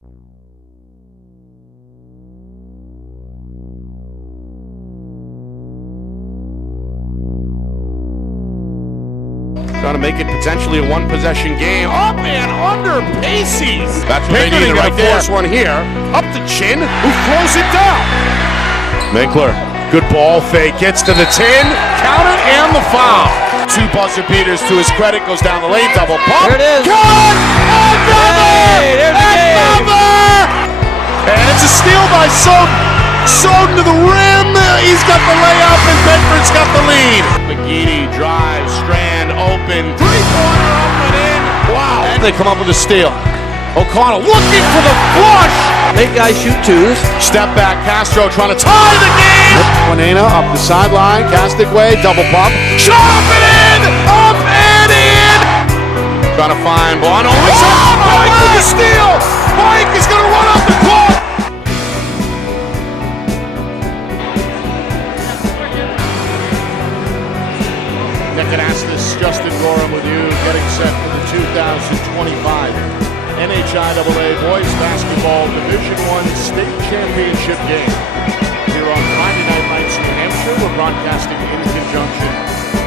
Trying to make it potentially a one-possession game. Up and under Pacey's. That's what they need right there. Force one here. Up to Chin, who throws it down. Minkler, good ball fake, gets to the 10, count it, and the foul. Two buzzer beaters to his credit, goes down the lane, double pump. There it is. Cut! Another! Hey, there's the game. Another! And it's a steal by Soden to the rim. He's got the layup, and Bedford's got the lead. McGeady drives, Strand open, three-pointer up and in. Wow. And they come up with a steal. O'Connell looking for the flush. Make guys shoot twos. Step back, Castro trying to tie the game. Juanena up the sideline, Castic way, double pump. Shot up and in! Up and in! Trying to find Bono. Mike with the steal! Mike is going to run up the court! Nikonastis, Justin Gorham with you, getting set for the 2025 NHIAA Boys Basketball Division I State Championship game. Here on Friday nights in New Hampshire, we're broadcasting in conjunction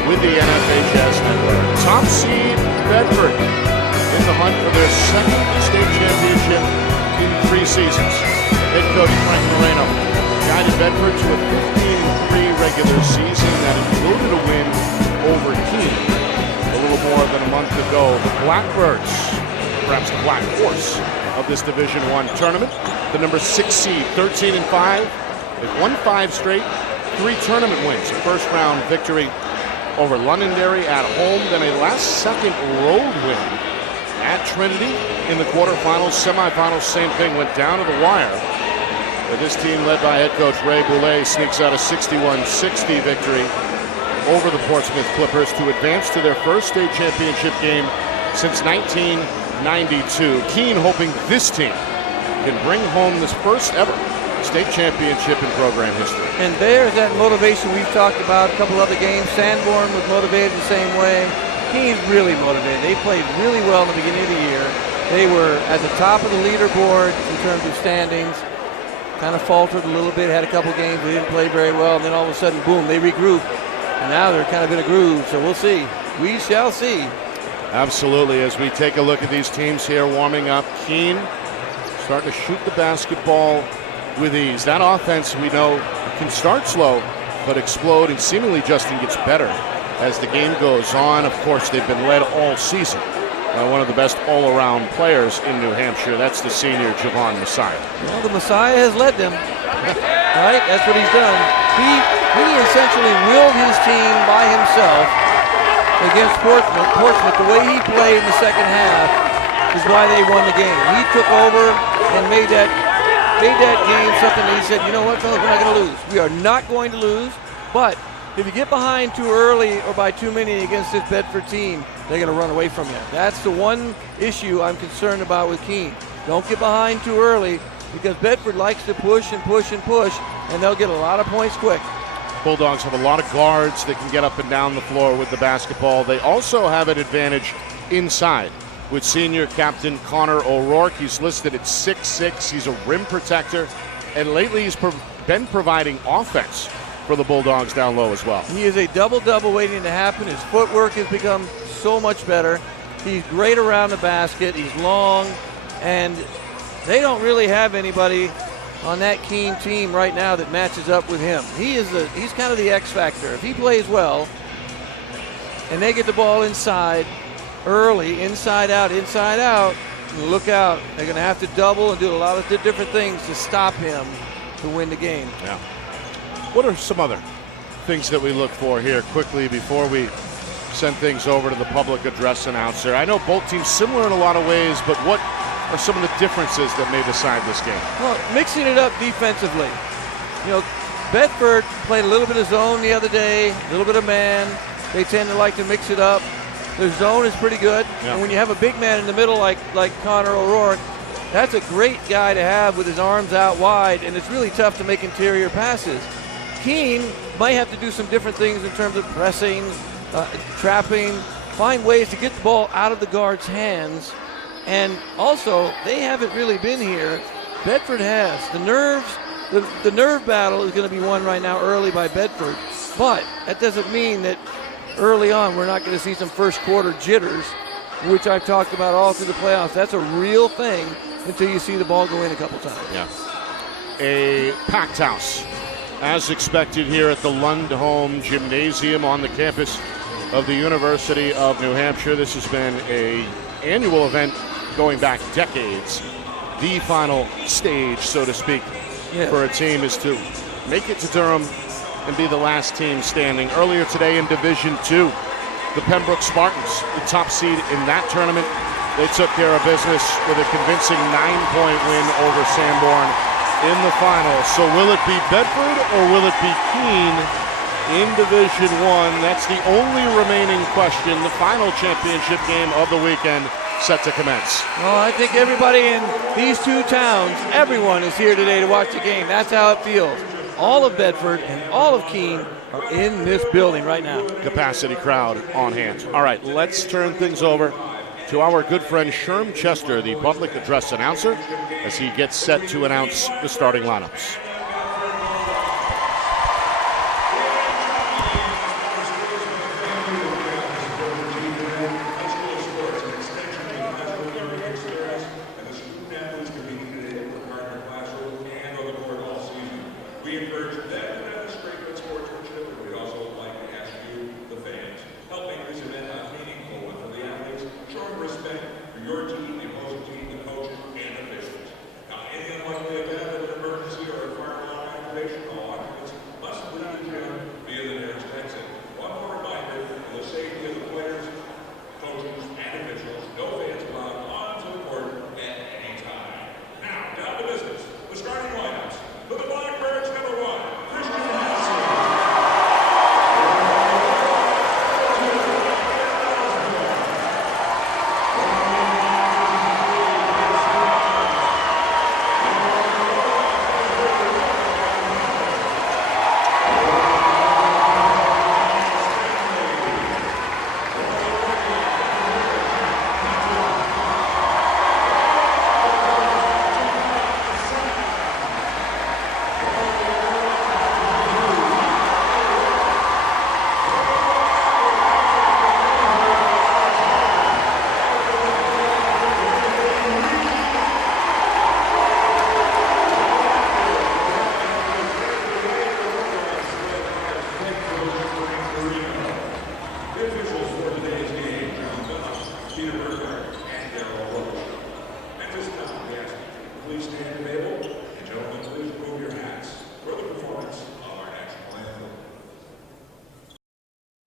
with the NFHS Network. Top seed Bedford in the hunt for their second state championship in 3 seasons. Head coach Frank Moreno guided Bedford to a 15-3 regular season that included a win over Keene a little more than a month ago. The Blackbirds, perhaps the Black Horse of this Division I tournament, the number 6 seed, 13-5. They've won 5 straight, 3 tournament wins. A first-round victory over Londonderry at home, then a last-second road win at Trinity in the quarterfinals. Semifinals, same thing, went down to the wire. But this team, led by head coach Ray Boulay, sneaks out a 61-60 victory over the Portsmouth Clippers to advance to their first state championship game since 1992. Keene hoping this team can bring home this first ever state championship in program history. And there's that motivation we've talked about a couple other games. Sanborn was motivated the same way. Keene's really motivated. They played really well in the beginning of the year. They were at the top of the leaderboard in terms of standings. Kind of faltered a little bit, had a couple games they didn't play very well, and then all of a sudden, boom, they regrouped. And now they're kind of in a groove, so we'll see. We shall see. Absolutely. As we take a look at these teams here warming up, Keene starting to shoot the basketball with ease. That offense, we know, can start slow, but explode, and seemingly Justin gets better as the game goes on. Of course, they've been led all season by one of the best all-around players in New Hampshire. That's the senior Javon Messiah. Well, the Messiah has led them. Right? That's what he's done. He essentially willed his team by himself against Portsmouth. Portsmouth, the way he played in the second half is why they won the game. He took over and made that game something that he said, you know what, fellas, we're not going to lose. We are not going to lose, but if you get behind too early or by too many against this Bedford team, they're going to run away from you. That's the one issue I'm concerned about with Keene. Don't get behind too early, because Bedford likes to push and push and push, and they'll get a lot of points quick. Bulldogs have a lot of guards that can get up and down the floor with the basketball. They also have an advantage inside with senior captain Connor O'Rourke. He's listed at 6'6". He's a rim protector, and lately he's been providing offense for the Bulldogs down low as well. He is a double-double waiting to happen. His footwork has become so much better. He's great around the basket. He's long, and they don't really have anybody on that Keene team right now that matches up with him. He's kind of the X factor. If he plays well and they get the ball inside early, inside out, look out. They're going to have to double and do a lot of different things to stop him to win the game. Yeah. What are some other things that we look for here quickly before we send things over to the public address announcer? I know both teams similar in a lot of ways, but what are some of the differences that may decide this game? Well, mixing it up defensively. You know, Bedford played a little bit of zone the other day, a little bit of man. They tend to like to mix it up. Their zone is pretty good. Yeah. And when you have a big man in the middle like Connor O'Rourke, that's a great guy to have with his arms out wide, and it's really tough to make interior passes. Keene might have to do some different things in terms of pressing, trapping, find ways to get the ball out of the guard's hands And also, they haven't really been here. Bedford has. The nerve battle is going to be won right now early by Bedford. But that doesn't mean that early on we're not going to see some first quarter jitters, which I've talked about all through the playoffs. That's a real thing until you see the ball go in a couple times. Yeah. A packed house, as expected here at the Lund Home Gymnasium on the campus of the University of New Hampshire. This has been an annual event going back decades. The final stage, so to speak, for a team is to make it to Durham and be the last team standing. Earlier today in Division II, the Pembroke Spartans, the top seed in that tournament, they took care of business with a convincing 9-point win over Sanborn in the final. So will it be Bedford or will it be Keene in Division I? That's the only remaining question. The final championship game of the weekend set to commence. Well, I think everybody in these two towns, everyone is here today to watch the game. That's how it feels. All of Bedford and all of Keene are in this building right now. Capacity crowd on hand. All right, let's turn things over to our good friend Sherm Chester, the public address announcer, as he gets set to announce the starting lineups.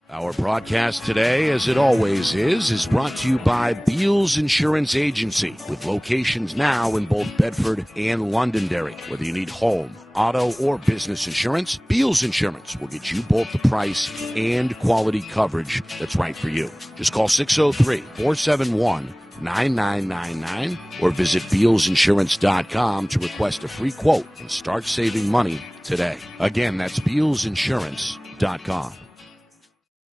Our broadcast today, as it always is brought to you by Beals Insurance Agency, with locations now in both Bedford and Londonderry. Whether you need home, auto, or business insurance, Beals Insurance will get you both the price and quality coverage that's right for you. Just call 603-471-9999 or visit BealsInsurance.com to request a free quote and start saving money today. Again, that's BealsInsurance.com.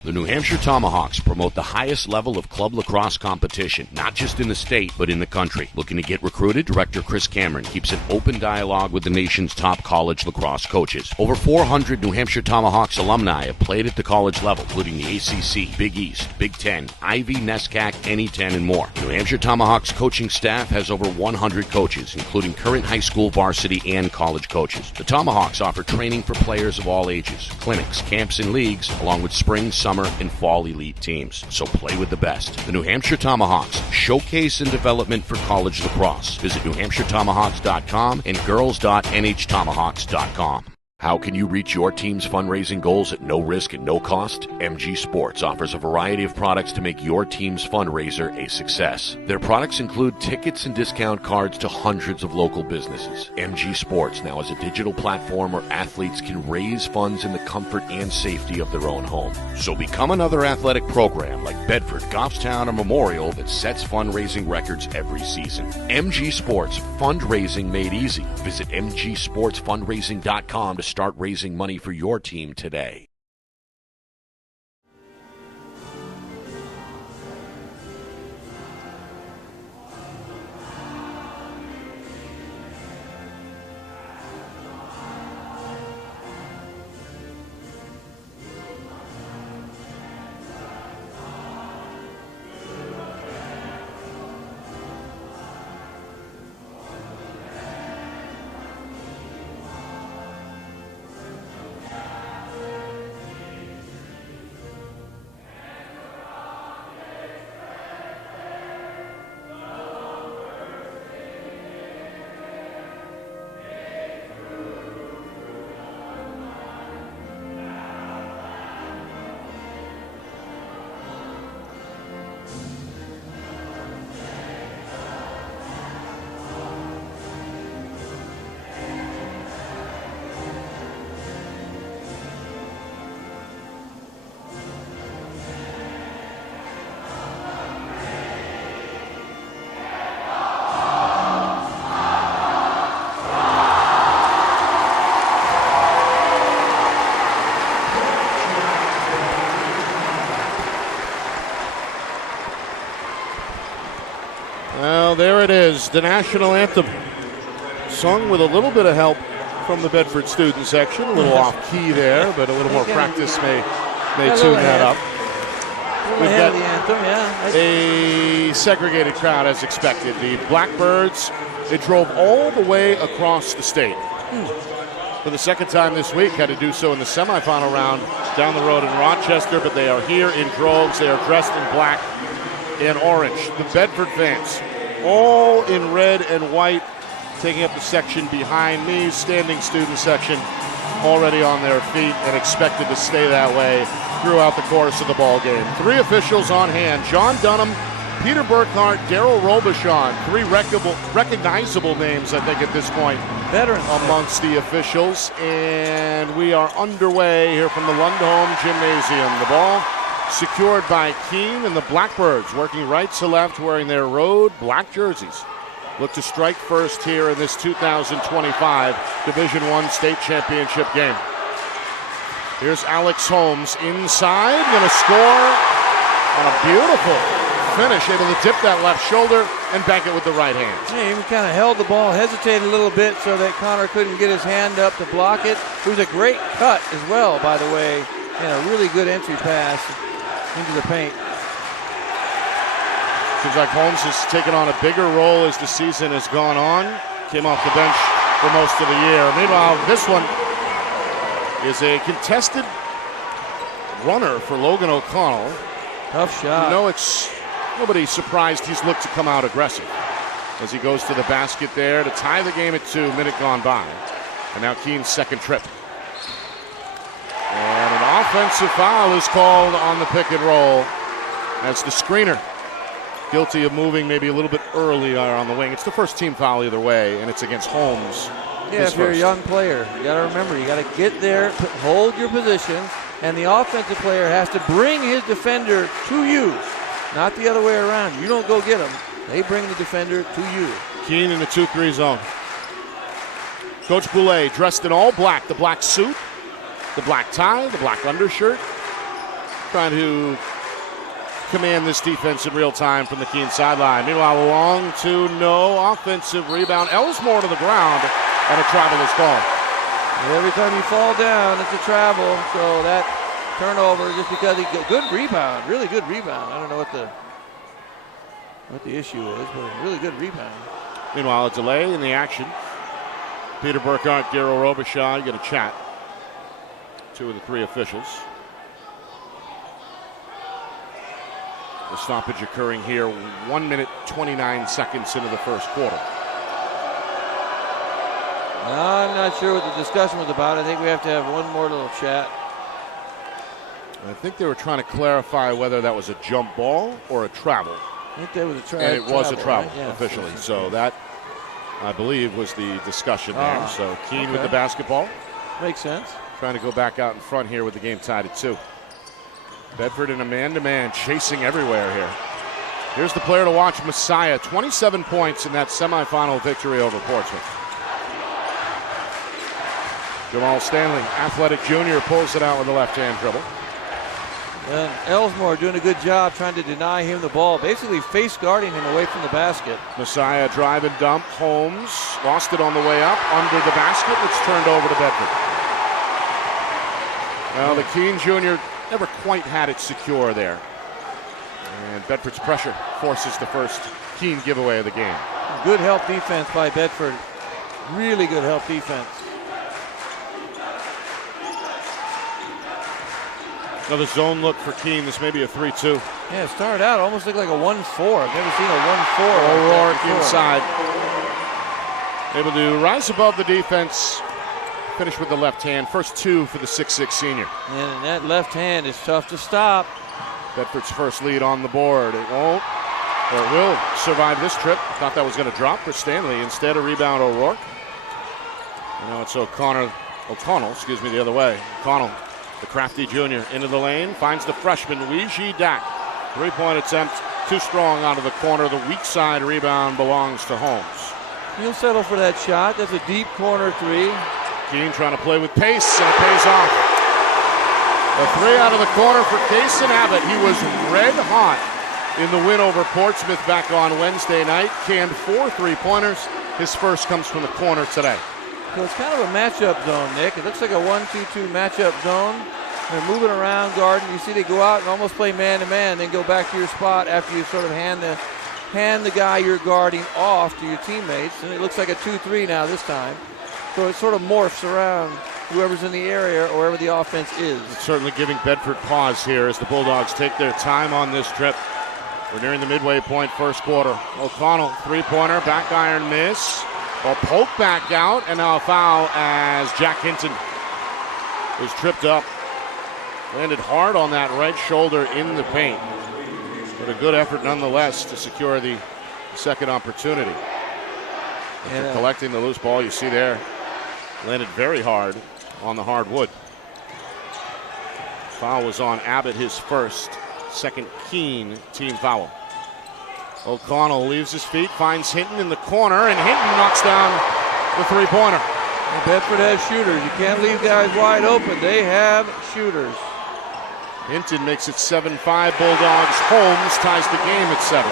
The New Hampshire Tomahawks promote the highest level of club lacrosse competition, not just in the state, but in the country. Looking to get recruited? Director Chris Cameron keeps an open dialogue with the nation's top college lacrosse coaches. Over 400 New Hampshire Tomahawks alumni have played at the college level, including the ACC, Big East, Big Ten, Ivy, NESCAC, NE10, and more. The New Hampshire Tomahawks coaching staff has over 100 coaches, including current high school, varsity, and college coaches. The Tomahawks offer training for players of all ages, clinics, camps, and leagues, along with spring, summer, and fall elite teams. So play with the best. The New Hampshire Tomahawks, showcase and development for college lacrosse. Visit NewHampshireTomahawks.com and girls.nhtomahawks.com. How can you reach your team's fundraising goals at no risk and no cost? MG Sports offers a variety of products to make your team's fundraiser a success. Their products include tickets and discount cards to hundreds of local businesses. MG Sports now has a digital platform where athletes can raise funds in the comfort and safety of their own home. So become another athletic program like Bedford, Goffstown, or Memorial that sets fundraising records every season. MG Sports, fundraising made easy. Visit mgsportsfundraising.com to start raising money for your team today. Well, there it is, the national anthem. Sung with a little bit of help from the Bedford student section. A little off key there, but a little more practice may tune that up. We've got the anthem, yeah. A segregated crowd as expected. The Blackbirds, it drove all the way across the state. For the second time this week, had to do so in the semifinal round down the road in Rochester, but they are here in droves. They are dressed in black and orange. The Bedford fans, all in red and white, taking up the section behind me, standing student section, already on their feet and expected to stay that way throughout the course of the ball game. 3 officials on hand: John Dunham, Peter Burkhart, Daryl Robichon. 3 recognizable names, I think, at this point, veterans amongst the officials. And we are underway here from the Lundholm Gymnasium. The ball secured by Keene, and the Blackbirds working right to left, wearing their road black jerseys. Look to strike first here in this 2025 Division I state championship game. Here's Alex Holmes inside, going to score on a beautiful finish, able to dip that left shoulder and bank it with the right hand. Yeah, he kind of held the ball, hesitated a little bit so that Connor couldn't get his hand up to block it. It was a great cut as well, by the way, and a really good entry pass into the paint. Seems like Holmes has taken on a bigger role as the season has gone on. Came off the bench for most of the year. Meanwhile, this one is a contested runner for Logan O'Connell. Tough shot. Nobody's surprised he's looked to come out aggressive as he goes to the basket there to tie the game at 2, minute gone by. And now Keene's second trip. And an offensive foul is called on the pick and roll. That's the screener, guilty of moving maybe a little bit earlier on the wing. It's the first team foul either way, and it's against Holmes. Yeah, if you're a young player, you got to remember, you got to get there, hold your position, and the offensive player has to bring his defender to you, not the other way around. You don't go get him. They bring the defender to you. Keene in the 2-3 zone. Coach Boulay dressed in all black, the black suit, the black tie, the black undershirt, trying to command this defense in real time from the Keene sideline. Meanwhile, long to no offensive rebound. Ellsmore to the ground, and a travel is called. And every time you fall down, it's a travel. So that turnover, just because he good rebound, really good rebound. I don't know what the issue is, but really good rebound. Meanwhile, a delay in the action. Peter Burkhart, Daryl Robichon get a chat. 2 of the 3 officials. The stoppage occurring here 1 minute 29 seconds into the first quarter. I'm not sure what the discussion was about. I think we have to have one more little chat. I think they were trying to clarify whether that was a jump ball or a travel. I think that was a travel. And it was a travel, right? Yeah, officially. So that, I believe, was the discussion there. So Keene with the basketball. Makes sense. Trying to go back out in front here with the game tied at 2. Bedford in a man-to-man, chasing everywhere here. Here's the player to watch, Messiah. 27 points in that semifinal victory over Portsmouth. Jamal Stanley, athletic junior, pulls it out with a left-hand dribble. And Ellsmore doing a good job trying to deny him the ball, basically face guarding him away from the basket. Messiah drive and dump. Holmes lost it on the way up under the basket. It's turned over to Bedford. Well, the Keene junior never quite had it secure there. And Bedford's pressure forces the first Keene giveaway of the game. Good help defense by Bedford. Really good help defense. Another zone look for Keene. This may be a 3-2. Yeah, it started out almost looked like a 1-4. I've never seen a 1-4. O'Rourke inside. Able to rise above the defense. Finish with the left hand. First 2 for the 6'6 senior. And that left hand is tough to stop. Bedford's first lead on the board. It won't, or it will survive this trip. Thought that was going to drop for Stanley. Instead, a rebound O'Rourke. And now it's O'Connell, the other way. O'Connell, the crafty junior, into the lane. Finds the freshman, Weiji Dak. 3-point attempt, too strong out of the corner. The weak side rebound belongs to Holmes. He'll settle for that shot. That's a deep corner 3. Keene trying to play with pace, and it pays off. A 3 out of the corner for Kason Abbott. He was red hot in the win over Portsmouth back on Wednesday night. Canned 4 3-pointers. His first comes from the corner today. So it's kind of a matchup zone, Nick. It looks like a 1-2-2 matchup zone. They're moving around, guarding. You see they go out and almost play man-to-man, then go back to your spot after you sort of hand the guy you're guarding off to your teammates. And it looks like a 2-3 now this time. So it sort of morphs around whoever's in the area or wherever the offense is. It's certainly giving Bedford pause here as the Bulldogs take their time on this trip. We're nearing the midway point, first quarter. O'Connell, 3-pointer, back iron miss. A poke back out, and now a foul as Jack Hinton was tripped up. Landed hard on that right shoulder in the paint. But a good effort nonetheless to secure the second opportunity. And collecting the loose ball, you see there, landed very hard on the hardwood. Foul was on Abbott, his first. Second Keene team foul. O'Connell leaves his feet, finds Hinton in the corner, and Hinton knocks down the 3-pointer. And Bedford has shooters. You can't leave guys wide open. They have shooters. Hinton makes it 7-5 Bulldogs. Holmes ties the game at 7.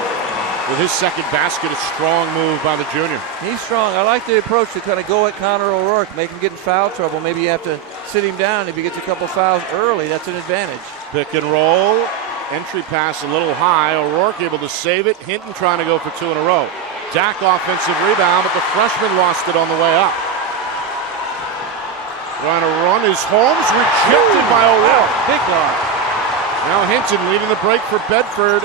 With his second basket, a strong move by the junior. He's strong. I like the approach to kind of go at Connor O'Rourke, make him get in foul trouble. Maybe you have to sit him down. If he gets a couple fouls early, that's an advantage. Pick and roll. Entry pass a little high. O'Rourke able to save it. Hinton trying to go for 2 in a row. Dak offensive rebound, but the freshman lost it on the way up. Trying to run is Holmes, rejected by O'Rourke. Big block. Now Hinton leading the break for Bedford.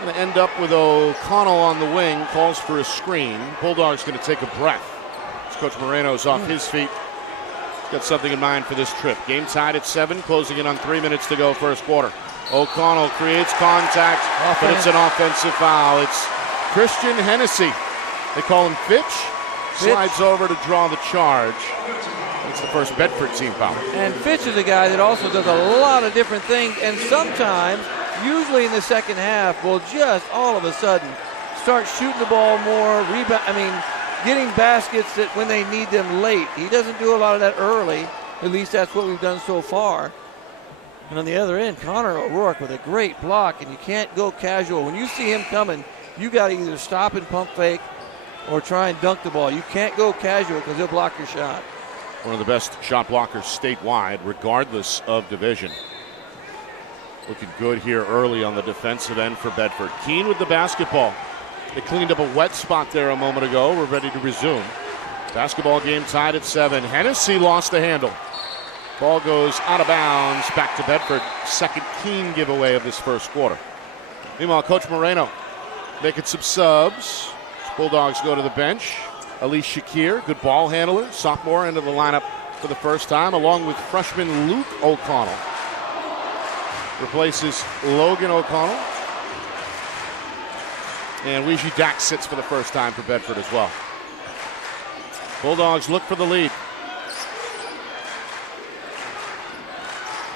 Going to end up with O'Connell on the wing. Calls for a screen. Bulldogs going to take a breath. As Coach Moreno's off his feet. Got something in mind for this trip. Game tied at 7, closing in on 3 minutes to go first quarter. O'Connell creates contact, but it's an offensive foul. It's Christian Hennessy. They call him Fitch. Slides over to draw the charge. It's the first Bedford team foul. And Fitch is a guy that also does a lot of different things, and sometimes, usually in the second half, will just all of a sudden start shooting the ball more, getting baskets that when they need them late. He doesn't do a lot of that early. At least that's what we've done so far. And on the other end, Connor O'Rourke with a great block, and you can't go casual. When you see him coming, you got to either stop and pump fake or try and dunk the ball. You can't go casual because he'll block your shot. One of the best shot blockers statewide, regardless of division. Looking good here early on the defensive end for Bedford. Keene with the basketball. They cleaned up a wet spot there a moment ago. We're ready to resume. Basketball game tied at 7. Hennessy lost the handle. Ball goes out of bounds back to Bedford. Second Keene giveaway of this first quarter. Meanwhile, Coach Moreno making some subs. Bulldogs go to the bench. Elise Shakir, good ball handler, sophomore, into the lineup for the first time, along with freshman Luke O'Connell. Replaces Logan O'Connell. And Weezy Dak sits for the first time for Bedford as well. Bulldogs look for the lead.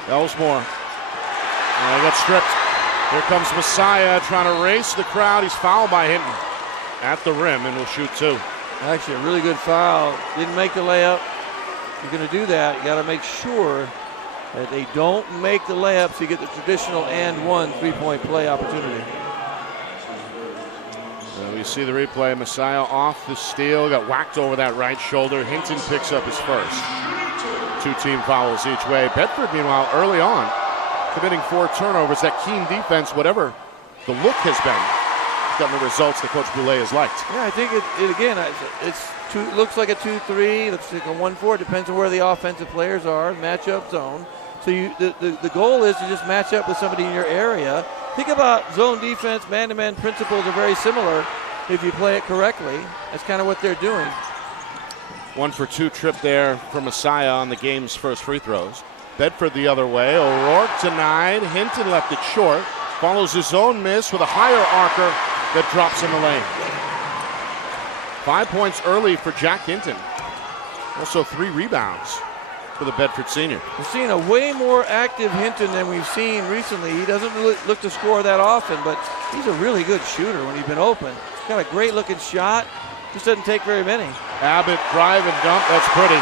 Ellsmore. And they got stripped. Here comes Messiah trying to race the crowd. He's fouled by Hinton at the rim and will shoot 2. Actually, a really good foul. Didn't make the layup. If you're going to do that, you got to make sure that they don't make the layup so you get the traditional and 1 3-point play opportunity. We see the replay. Messiah off the steal, got whacked over that right shoulder. Hinton picks up his first. 2 team fouls each way. Bedford, meanwhile, early on, committing 4 turnovers. That Keene defense, whatever the look has been, gotten the results that Coach Boulay has liked. Yeah, I think it looks like a 2-3, looks like a 1-4. Depends on where the offensive players are, matchup zone. So the goal is to just match up with somebody in your area. Think about zone defense, man-to-man principles are very similar if you play it correctly. That's kind of what they're doing. 1 for 2 trip there from Messiah on the game's first free throws. Bedford the other way. O'Rourke denied. Hinton left it short. Follows his own miss with a higher arcer that drops in the lane. 5 points early for Jack Hinton. Also 3 rebounds for the Bedford senior. We're seeing a way more active Hinton than we've seen recently. He doesn't look to score that often, but he's a really good shooter when he's been open. He's got a great looking shot. Just doesn't take very many. Abbott drive and dump. That's pretty.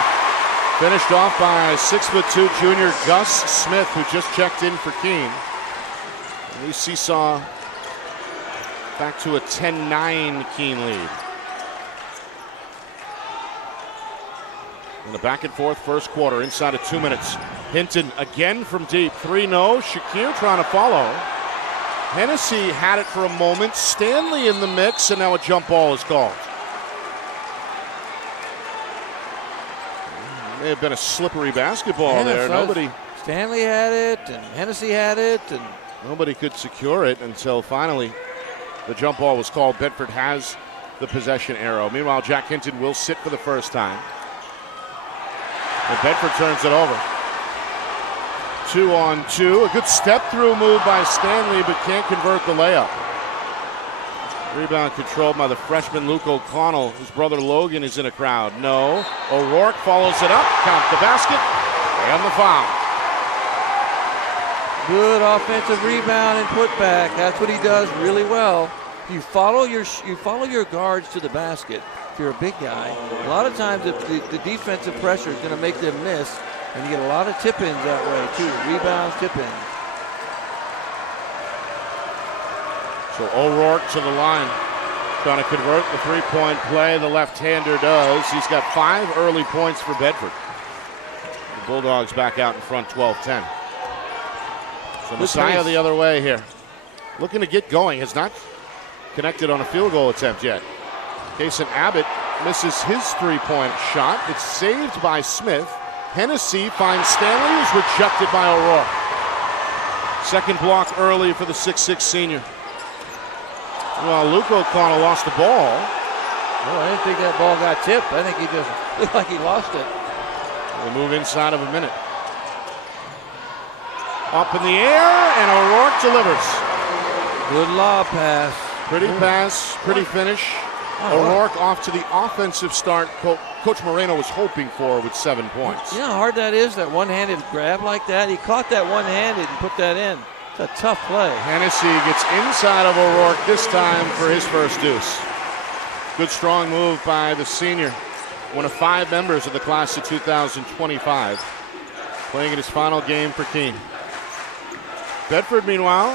Finished off by 6'2" junior Gus Smith, who just checked in for Keene. We seesaw Back to a 10-9 Keene lead. In a back and forth first quarter, inside of 2 minutes. Hinton again from deep. 3 no. Shakir trying to follow. Hennessy had it for a moment. Stanley in the mix, and now a jump ball is called. May have been a slippery basketball there. Stanley had it, and Hennessy had it, and nobody could secure it until finally the jump ball was called. Bedford has the possession arrow. Meanwhile, Jack Hinton will sit for the first time. And Bedford turns it over. 2-on-2. A good step-through move by Stanley, but can't convert the layup. Rebound controlled by the freshman Luke O'Connell. His brother Logan is in a crowd. No. O'Rourke follows it up. Count the basket. And the foul. Good offensive rebound and putback. That's what he does really well. You follow your guards to the basket. If you're a big guy, a lot of times the defensive pressure is going to make them miss, and you get a lot of tip-ins that way too. Rebounds, tip-ins. So O'Rourke to the line, trying to convert the three-point play. The left-hander does. He's got 5 early points for Bedford. The Bulldogs back out in front, 12-10. So Messiah the other way here, looking to get going. Has not connected on a field goal attempt yet. Kason Abbott misses his three-point shot. It's saved by Smith. Hennessy finds Stanley, who's rejected by O'Rourke. Second block early for the 6'6 senior. Well, Luke O'Connell lost the ball. Oh, I didn't think that ball got tipped. I think he just looked like he lost it. We'll move inside of a minute. Up in the air, and O'Rourke delivers. Good lob pass. Pretty pass, pretty finish. O'Rourke off to the offensive start Coach Moreno was hoping for with 7 points. You know how hard that is, that one-handed grab like that? He caught that one-handed and put that in. It's a tough play. Hennessy gets inside of O'Rourke this time for his first deuce. Good strong move by the senior. One of 5 members of the class of 2025. Playing in his final game for Keene. Bedford, meanwhile,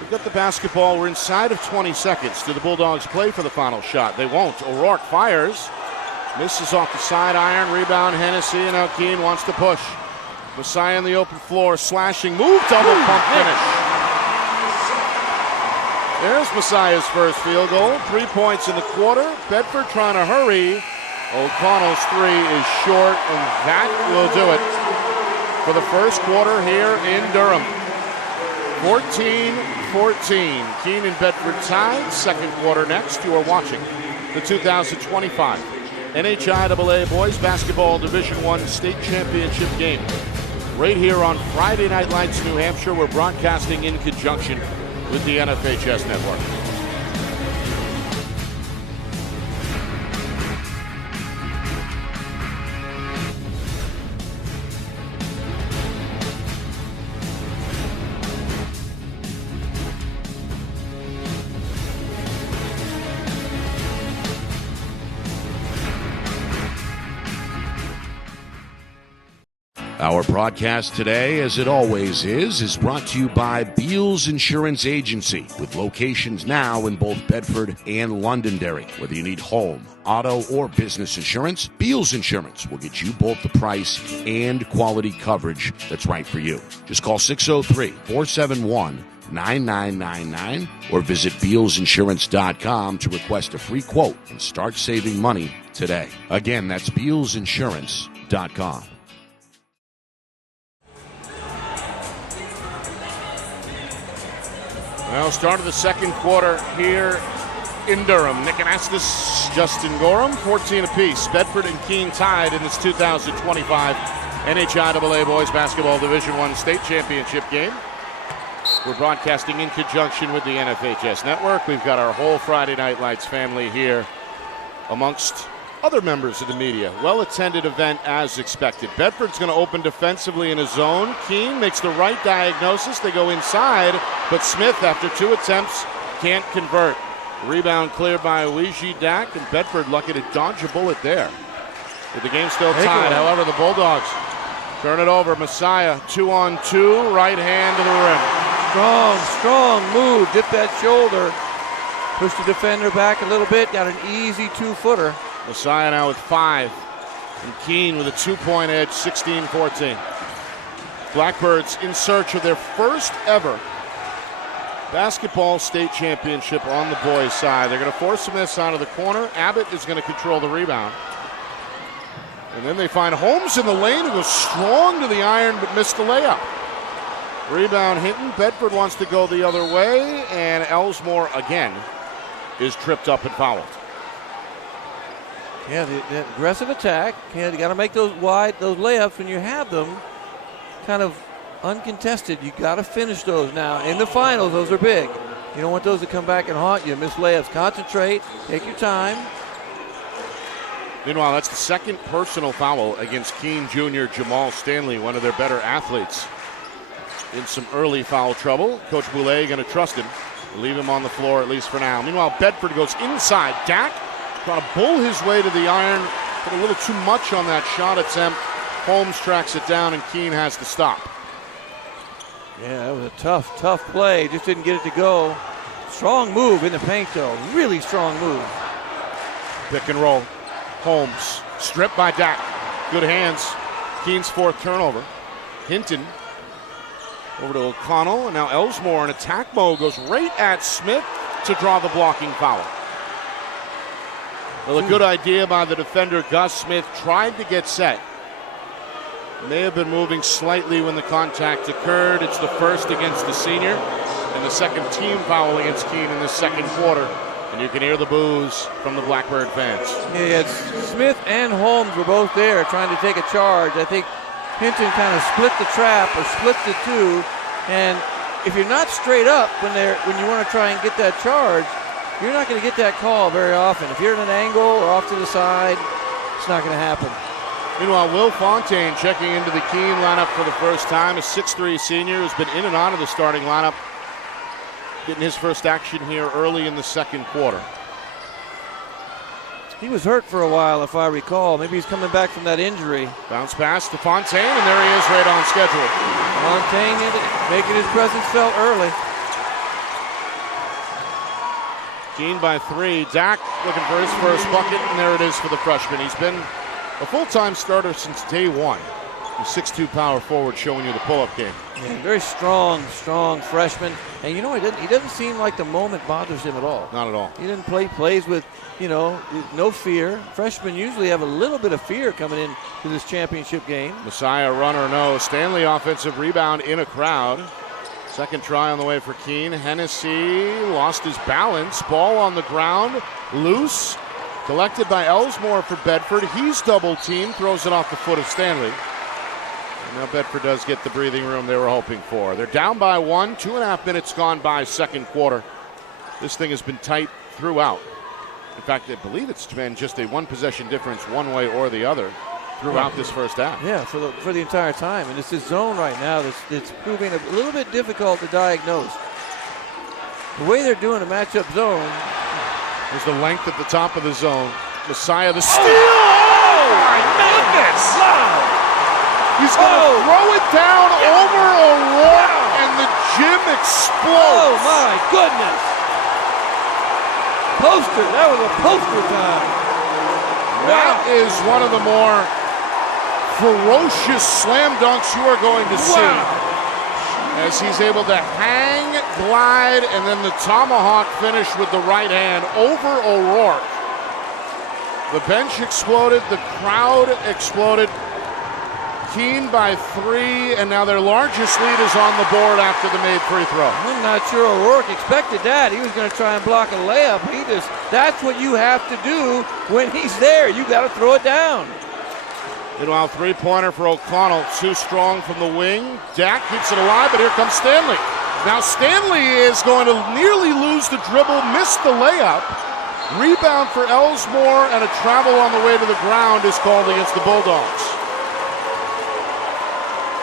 we've got the basketball. We're inside of 20 seconds. Do the Bulldogs play for the final shot? They won't. O'Rourke fires. Misses off the side iron. Rebound Hennessy, and now Keene wants to push. Messiah on the open floor. Slashing move. Double pump finish. There's Messiah's first field goal. 3 points in the quarter. Bedford trying to hurry. O'Connell's 3 is short, and that will do it for the first quarter here in Durham. 14-14. Keene and Bedford tied. Second quarter next. You are watching the 2025 NHIAA Boys Basketball Division I State Championship game. Right here on Friday Night Lights, New Hampshire. We're broadcasting in conjunction with the NFHS Network. Our broadcast today, as it always is brought to you by Beals Insurance Agency, with locations now in both Bedford and Londonderry. Whether you need home, auto, or business insurance, Beals Insurance will get you both the price and quality coverage that's right for you. Just call 603-471-9999 or visit BealsInsurance.com to request a free quote and start saving money today. Again, that's BealsInsurance.com. Well, start of the second quarter here in Durham. Nick Anastas, Justin Gorham, 14 apiece. Bedford and Keene tied in this 2025 NHIAA Boys Basketball Division I State Championship game. We're broadcasting in conjunction with the NFHS Network. We've got our whole Friday Night Lights family here amongst other members of the media. Well-attended event as expected. Bedford's going to open defensively in a zone. Keene makes the right diagnosis. They go inside, but Smith, after 2 attempts, can't convert. Rebound cleared by Ouija Dak, and Bedford lucky to dodge a bullet there. With the game still tied, however, the Bulldogs turn it over. Messiah, 2-on-2, right hand to the rim. Strong move. Dip that shoulder. Push the defender back a little bit. Got an easy 2-footer. Messiah now with 5. And Keene with a 2-point edge, 16-14. Blackbirds in search of their first ever basketball state championship on the boys' side. They're going to force a miss out of the corner. Abbott is going to control the rebound. And then they find Holmes in the lane, who goes strong to the iron but missed the layup. Rebound Hinton. Bedford wants to go the other way, and Ellsmore again is tripped up and fouled. Yeah, the aggressive attack. Yeah, you got to make those layups when you have them kind of uncontested. You got to finish those now. In the finals, those are big. You don't want those to come back and haunt you. Miss layups. Concentrate. Take your time. Meanwhile, that's the second personal foul against Keene Jr. Jamal Stanley, one of their better athletes, in some early foul trouble. Coach Boulay going to trust him, leave him on the floor at least for now. Meanwhile, Bedford goes inside. Dak trying to bull his way to the iron, put a little too much on that shot attempt. Holmes tracks it down, and Keene has to stop. Yeah, that was a tough play. Just didn't get it to go. Strong move in the paint, though. Really strong move. Pick and roll. Holmes stripped by Dak. Good hands. Keene's 4th turnover. Hinton over to O'Connell, and now Ellsmore in attack mode goes right at Smith to draw the blocking foul. Well, a good idea by the defender, Gus Smith, tried to get set. May have been moving slightly when the contact occurred. It's the first against the senior, and the second team foul against Keene in the second quarter. And you can hear the boos from the Blackbird fans. Yeah, Smith and Holmes were both there trying to take a charge. I think Hinton kind of split the trap or split the two. And if you're not straight up when you want to try and get that charge, you're not going to get that call very often. If you're at an angle or off to the side, it's not going to happen. Meanwhile, Will Fontaine checking into the Keene lineup for the first time. A 6'3" senior who's been in and out of the starting lineup, getting his first action here early in the second quarter. He was hurt for a while, if I recall. Maybe he's coming back from that injury. Bounce pass to Fontaine, and there he is right on schedule. Fontaine making his presence felt early. Keene by 3. Dak looking for his first bucket, and there it is for the freshman. He's been a full-time starter since day one. He's 6'2" power forward, showing you the pull-up game. Yeah, very strong freshman. And you know, he doesn't seem like the moment bothers him at all. Not at all. He didn't plays with, no fear. Freshmen usually have a little bit of fear coming in to this championship game. Messiah runner, no. Stanley offensive rebound in a crowd. Second try on the way for Keene. Hennessy lost his balance. Ball on the ground, loose. Collected by Ellsmore for Bedford. He's double-teamed, throws it off the foot of Stanley. And now Bedford does get the breathing room they were hoping for. They're down by 1, 2.5 minutes gone by second quarter. This thing has been tight throughout. In fact, I believe it's been just a one-possession difference one way or the other throughout this first half. Yeah, for the entire time. And it's this zone right now that's proving a little bit difficult to diagnose. The way they're doing a matchup zone. There's the length at the top of the zone. Messiah, the steal! Oh, my goodness! Wow! He's going to throw it down over O'Rourke, and the gym explodes. Oh, my goodness! Poster. That was a poster time. That is one of the more ferocious slam dunks you are going to see. As he's able to hang, glide, and then the tomahawk finish with the right hand over O'Rourke. The bench exploded, the crowd exploded. Keene by 3, and now their largest lead is on the board after the made free throw. I'm not sure O'Rourke expected that. He was going to try and block a layup. That's what you have to do when he's there. You got to throw it down. Meanwhile, three-pointer for O'Connell. Too strong from the wing. Dak keeps it alive, but here comes Stanley. Now Stanley is going to nearly lose the dribble, miss the layup. Rebound for Ellsmore, and a travel on the way to the ground is called against the Bulldogs.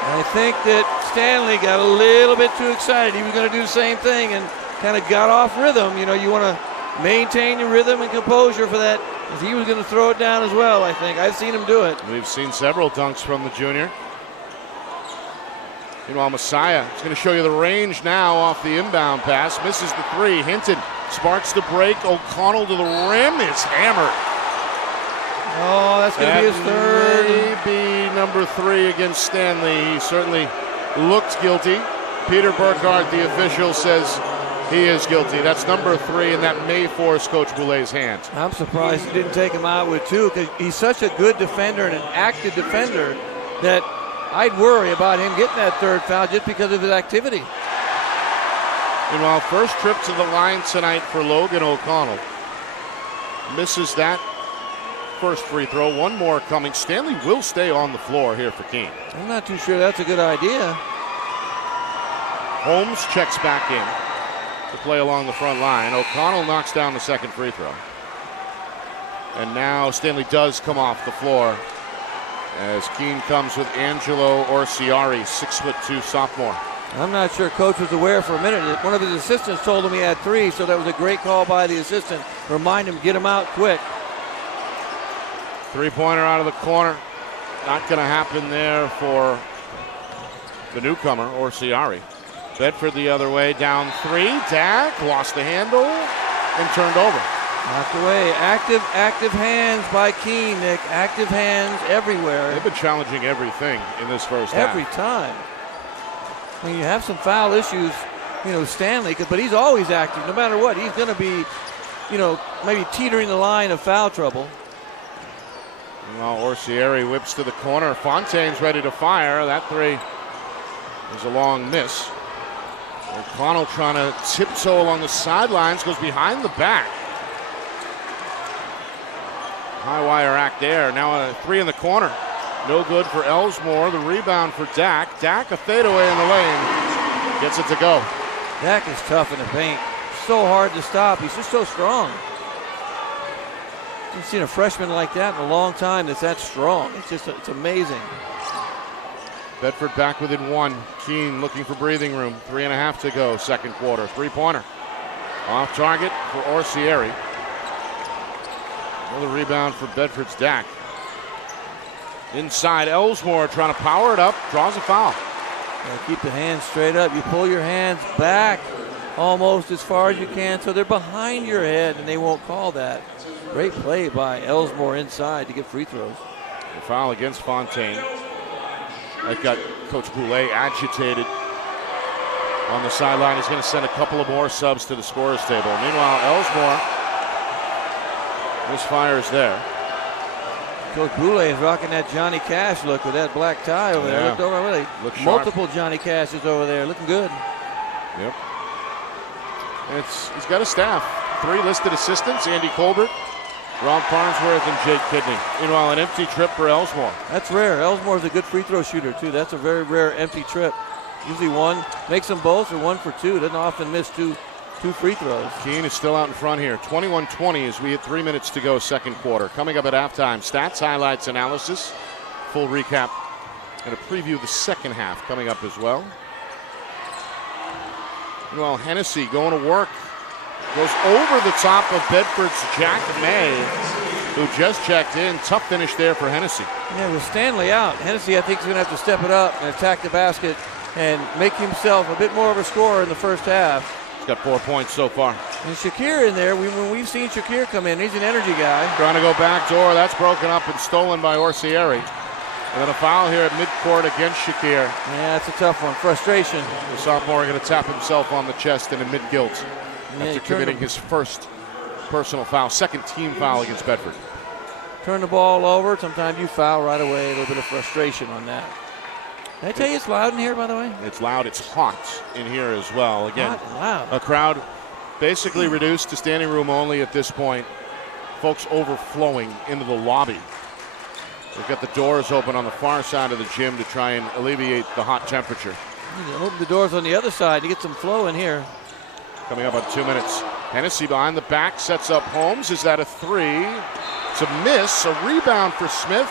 I think that Stanley got a little bit too excited. He was going to do the same thing and kind of got off rhythm. You want to maintain your rhythm and composure for that. He was going to throw it down as well, I think. I've seen him do it. We've seen several dunks from the junior. Meanwhile, Messiah is going to show you the range now off the inbound pass. Misses the three. Hinton sparks the break. O'Connell to the rim. It's hammered. Oh, that's going to be his third. Maybe number 3 against Stanley. He certainly looked guilty. Peter Burkhardt, the official, says he is guilty. That's number 3, and that may force Coach Boulet's hand. I'm surprised he didn't take him out with 2, because he's such a good defender and an active defender that I'd worry about him getting that third foul just because of his activity. Meanwhile, first trip to the line tonight for Logan O'Connell. Misses that first free throw. One more coming. Stanley will stay on the floor here for Keene. I'm not too sure that's a good idea. Holmes checks back in to play along the front line. O'Connell knocks down the second free throw. And now Stanley does come off the floor as Keene comes with Angelo Orsiari, 6'2" sophomore. I'm not sure Coach was aware for a minute. One of his assistants told him he had 3, so that was a great call by the assistant. Remind him, get him out quick. Three-pointer out of the corner. Not going to happen there for the newcomer, Orsiari. Bedford the other way, down 3. Dak lost the handle and turned over. Knocked away. Active hands by Keene, Nick. Active hands everywhere. They've been challenging everything in this first half. Every time. I mean, you have some foul issues, Stanley, but he's always active. No matter what, he's going to be, maybe teetering the line of foul trouble. Well, Orsiari whips to the corner. Fontaine's ready to fire. That 3 is a long miss. O'Connell trying to tiptoe along the sidelines, goes behind the back. High wire act there. Now a 3 in the corner. No good for Elsmore. The rebound for Dak. Dak a fadeaway in the lane. Gets it to go. Dak is tough in the paint. So hard to stop. He's just so strong. I haven't seen a freshman like that in a long time that's that strong. It's amazing. Bedford back within 1. Keene looking for breathing room. 3.5 to go, second quarter. Three-pointer. Off target for Orsiari. Another rebound for Bedford's Dak. Inside, Elsmore trying to power it up. Draws a foul. Keep the hands straight up. You pull your hands back almost as far as you can so they're behind your head and they won't call that. Great play by Elsmore inside to get free throws. The foul against Fontaine. That got Coach Boulet agitated on the sideline. He's going to send a couple of more subs to the scorer's table. Meanwhile, Elsmore misfires there. Coach Boulet is rocking that Johnny Cash look with that black tie over there. Look over really. Multiple Johnny Cashes over there, looking good. Yep. He's got a staff. 3 listed assistants: Andy Colbert, Rob Farnsworth, and Jake Kidney. Meanwhile, an empty trip for Elsmore. That's rare. Elsmore's a good free throw shooter too. That's a very rare empty trip. Usually 1 makes them both, or 1 for 2. Doesn't often miss two free throws. Keene is still out in front here. 21-20 as we hit 3 minutes to go, second quarter. Coming up at halftime, stats, highlights, analysis, full recap, and a preview of the second half coming up as well. Meanwhile, Hennessy going to work. Goes over the top of Bedford's Jack May, who just checked in. Tough finish there for Hennessy. Yeah, with Stanley out, Hennessy I think is going to have to step it up and attack the basket and make himself a bit more of a scorer in the first half. He's got 4 points so far. And Shakir in there, when we've seen Shakir come in, he's an energy guy. Trying to go back door. That's broken up and stolen by Orsiari. And then a foul here at midcourt against Shakir. Yeah, it's a tough one. Frustration. The sophomore going to tap himself on the chest and admit guilt after committing his first personal foul, second team foul against Bedford. Turn the ball over. Sometimes you foul right away. A little bit of frustration on that. Did I tell you it's loud in here, by the way? It's loud. It's hot in here as well. Again, hot and loud. A crowd basically reduced to standing room only at this point. Folks overflowing into the lobby. They've got the doors open on the far side of the gym to try and alleviate the hot temperature. Open the doors on the other side to get some flow in here. Coming up on 2 minutes. Hennessy behind the back, sets up Holmes. Is that a 3? It's a miss. A rebound for Smith.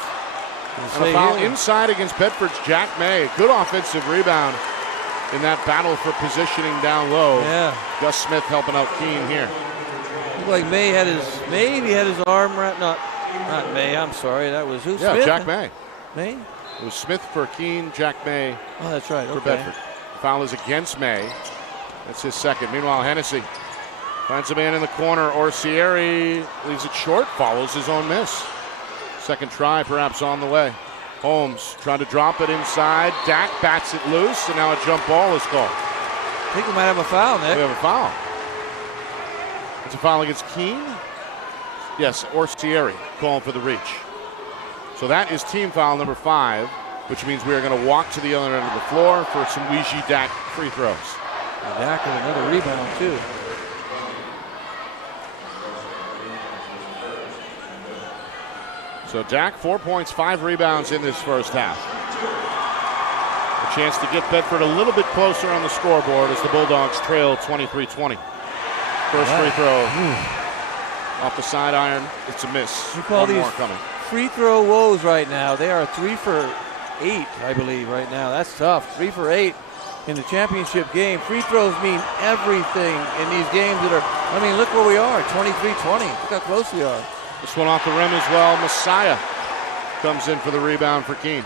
And a foul inside against Bedford's Jack May. Good offensive rebound in that battle for positioning down low. Yeah. Gus Smith helping out Keene here. Looked like May had his arm wrapped. Not May. I'm sorry. That was who? Yeah, Smith? Jack May. May? It was Smith for Keene, Jack May Oh, that's right. for Okay. Bedford. Foul is against May. That's his second. Meanwhile, Hennessy finds a man in the corner. Orsieri leaves it short, follows his own miss. Second try perhaps on the way. Holmes trying to drop it inside. Dak bats it loose, and now a jump ball is called. I think we might have a foul, Nick. We have a foul. It's a foul against Keene. Yes, Orsieri calling for the reach. So that is team foul number 5, which means we are going to walk to the other end of the floor for some Weegie Dak free throws. And Dak with another rebound, too. So Dak, 4 points, 5 rebounds in this first half. A chance to get Bedford a little bit closer on the scoreboard as the Bulldogs trail 23-20. First free throw off the side iron. It's a miss. You call One these more coming. free throw woes right now. They are 3 for 8, I believe, right now. That's tough. 3 for 8 in the championship game. Free throws mean everything in these games that are, I mean, look where we are, 23-20. Look how close we are. This one off the rim as well. Messiah comes in for the rebound for Keene.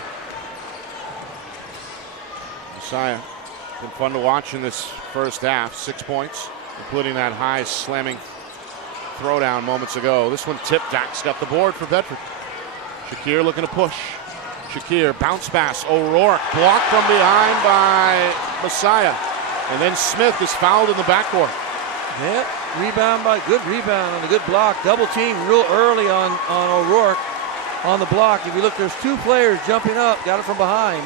Messiah, been fun to watch in this first half. 6 points, including that high slamming throwdown moments ago. This one tipped. Dak's got the board for Bedford. Shakir looking to push. Shakir, bounce pass. O'Rourke blocked from behind by Messiah. And then Smith is fouled in the backcourt. Yeah, good rebound on a good block. Double team real early on O'Rourke on the block. If you look, there's 2 players jumping up. Got it from behind.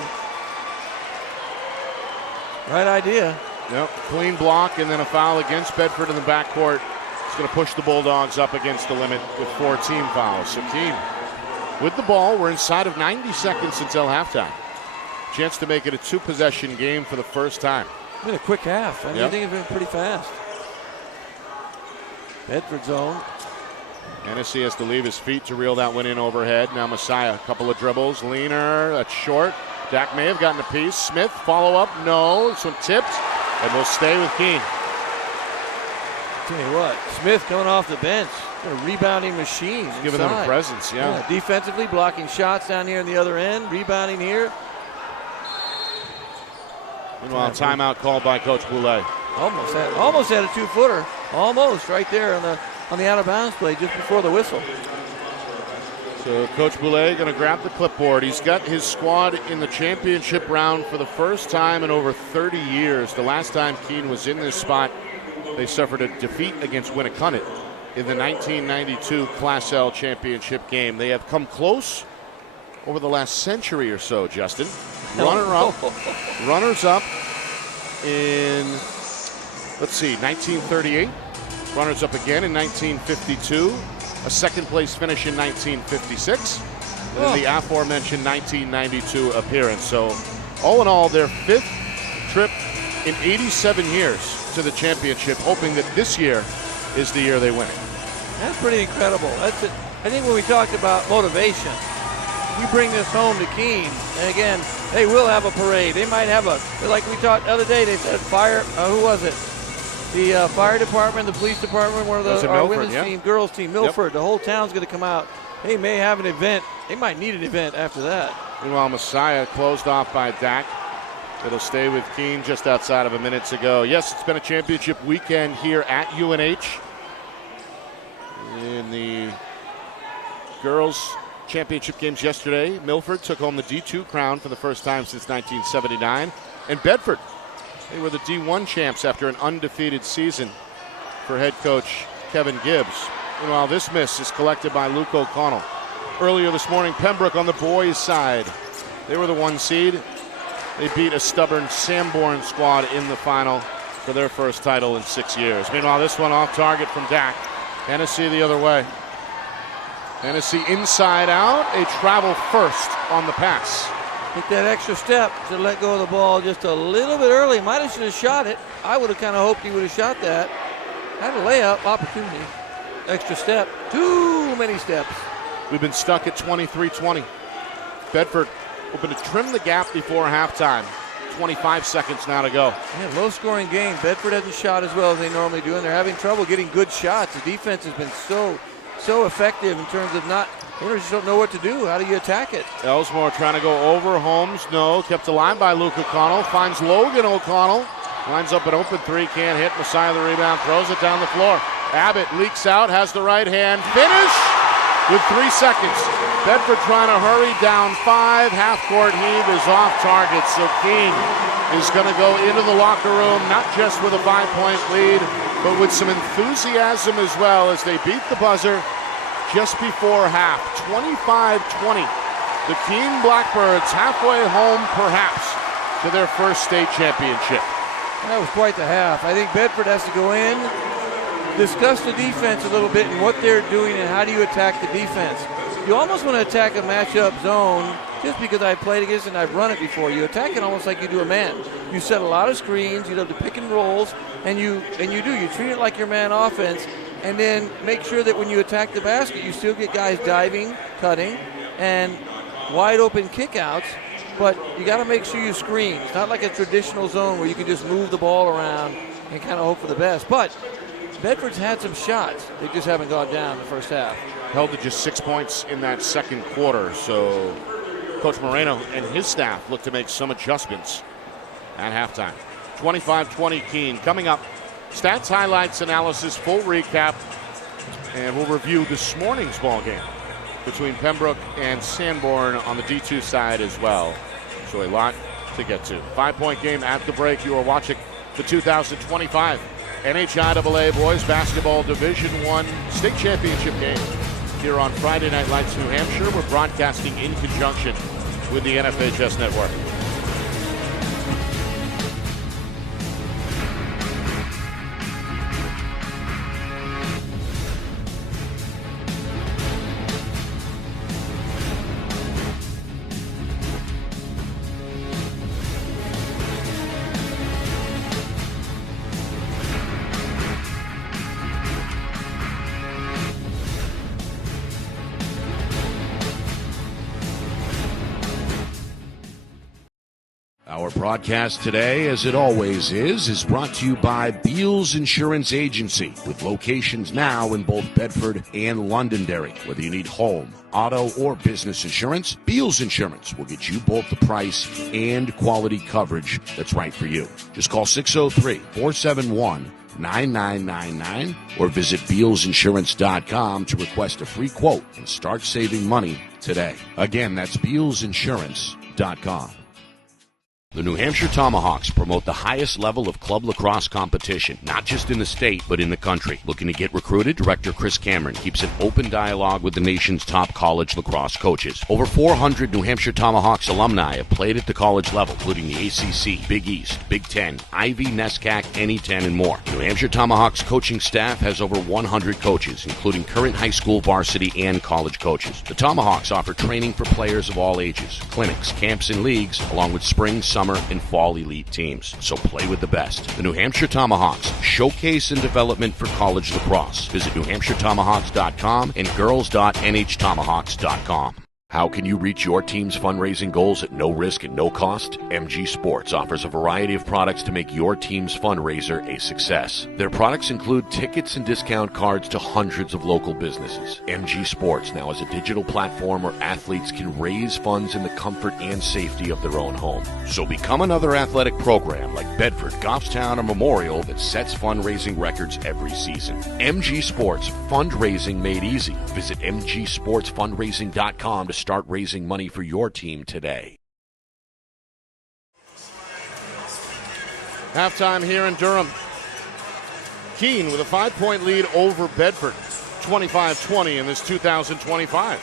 Right idea. Yep, clean block and then a foul against Bedford in the backcourt. It's going to push the Bulldogs up against the limit with 4 team fouls. So Keene with the ball. We're inside of 90 seconds until halftime. Chance to make it a 2-possession game for the first time. It's been a quick half. I think it's been pretty fast. Bedford zone. Hennessy has to leave his feet to reel that one in overhead. Now Messiah, a couple of dribbles. Leaner, that's short. Dak may have gotten a piece. Smith, follow up, no. This one tipped, and will stay with Keene. Tell you what, Smith coming off the bench. A rebounding machine. Giving them a presence, yeah. Defensively, blocking shots down here on the other end. Rebounding here. Meanwhile, timeout called by Coach Boulay. Almost had a 2-footer. Almost right there on the out-of-bounds play just before the whistle. So Coach Boulay going to grab the clipboard. He's got his squad in the championship round for the first time in over 30 years. The last time Keene was in this spot, they suffered a defeat against Winnicott in the 1992 Class L championship game. They have come close over the last century or so, Justin. Runners up in, let's see, 1938. Runners up again in 1952. A second place finish in 1956. And then the aforementioned 1992 appearance. So all in all, their 5th trip in 87 years to the championship, hoping that this year is the year they win it. That's pretty incredible. That's it. I think when we talked about motivation, you bring this home to Keene, and again, they will have a parade. They might have like we talked the other day, they said fire, who was it? The fire department, the police department, one of our women's team, girls team, Milford. The whole town's going to come out. They may have an event. They might need an event after that. Meanwhile, Messiah closed off by Dak. It'll stay with Keene just outside of a minute to go. Yes, it's been a championship weekend here at UNH. In the girls' championship games yesterday, Milford took home the D2 crown for the first time since 1979. And Bedford, they were the D1 champs after an undefeated season for head coach Kevin Gibbs. Meanwhile, this miss is collected by Luke O'Connell. Earlier this morning, Pembroke on the boys' side. They were the 1 seed. They beat a stubborn Sanborn squad in the final for their first title in 6 years. Meanwhile, this one off target from Dak. Hennessy the other way. Hennessy inside out, a travel first on the pass. Take that extra step to let go of the ball just a little bit early. Might have shot it. I would have kind of hoped he would have shot that. Had a layup opportunity. Extra step. Too many steps. We've been stuck at 23-20. Bedford hoping to trim the gap before halftime. 25 seconds now to go. Yeah, low-scoring game. Bedford hasn't shot as well as they normally do, and they're having trouble getting good shots. The defense has been so effective in terms of not They just don't know what to do. How do you attack it? Elsmore trying to go over. Holmes, no. Kept alive by Luke O'Connell. Finds Logan O'Connell. Lines up an open three. Can't hit. Messiah the rebound. Throws it down the floor. Abbott leaks out. Has the right hand. Finish with 3 seconds. Bedford trying to hurry down 5. Half-court heave is off target. So Keene is going to go into the locker room, not just with a 5-point lead, but with some enthusiasm as well as they beat the buzzer just before half. 25-20. The Keene Blackbirds halfway home, perhaps, to their first state championship. That was quite the half. I think Bedford has to go in, discuss the defense a little bit and what they're doing and how do you attack the defense. You almost want to attack a matchup zone just because I've played against it and I've run it before. You attack it almost like you do a man. You set a lot of screens, you do the pick and rolls, and you treat it like your man offense, and then make sure that when you attack the basket, you still get guys diving, cutting, and wide open kickouts, but you got to make sure you screen. It's not like a traditional zone where you can just move the ball around and kind of hope for the best. But Bedford's had some shots. They just haven't gone down in the first half. Held to just 6 points in that second quarter, so Coach Moreno and his staff look to make some adjustments at halftime. 25-20 Keene. Coming up, stats, highlights, analysis, full recap, and we'll review this morning's ball game between Pembroke and Sanborn on the D2 side as well. So a lot to get to. 5-point game at the break. You are watching the 2025 NHIAA Boys Basketball Division I State Championship game here on Friday Night Lights, New Hampshire. We're broadcasting in conjunction with the NFHS Network. Our broadcast today, as it always is brought to you by Beals Insurance Agency, with locations now in both Bedford and Londonderry. Whether you need home, auto, or business insurance, Beals Insurance will get you both the price and quality coverage that's right for you. Just call 603-471-9999 or visit BealsInsurance.com to request a free quote and start saving money today. Again, that's BealsInsurance.com. The New Hampshire Tomahawks promote the highest level of club lacrosse competition, not just in the state, but in the country. Looking to get recruited? Director Chris Cameron keeps an open dialogue with the nation's top college lacrosse coaches. Over 400 New Hampshire Tomahawks alumni have played at the college level, including the ACC, Big East, Big Ten, Ivy, NESCAC, NE10, and more. The New Hampshire Tomahawks coaching staff has over 100 coaches, including current high school varsity and college coaches. The Tomahawks offer training for players of all ages, clinics, camps, and leagues, along with spring, summer, and fall elite teams. So play with the best. The New Hampshire Tomahawks, showcase and development for college lacrosse. Visit NewHampshireTomahawks.com and girls.nhtomahawks.com. How can you reach your team's fundraising goals at no risk and no cost? MG Sports offers a variety of products to make your team's fundraiser a success. Their products include tickets and discount cards to hundreds of local businesses. MG Sports now has a digital platform where athletes can raise funds in the comfort and safety of their own home. So become another athletic program like Bedford, Goffstown, or Memorial that sets fundraising records every season. MG Sports, fundraising made easy. Visit mgsportsfundraising.com to start raising money for your team today. Halftime here in Durham. Keene with a 5-point lead over Bedford, 25-20 in this 2025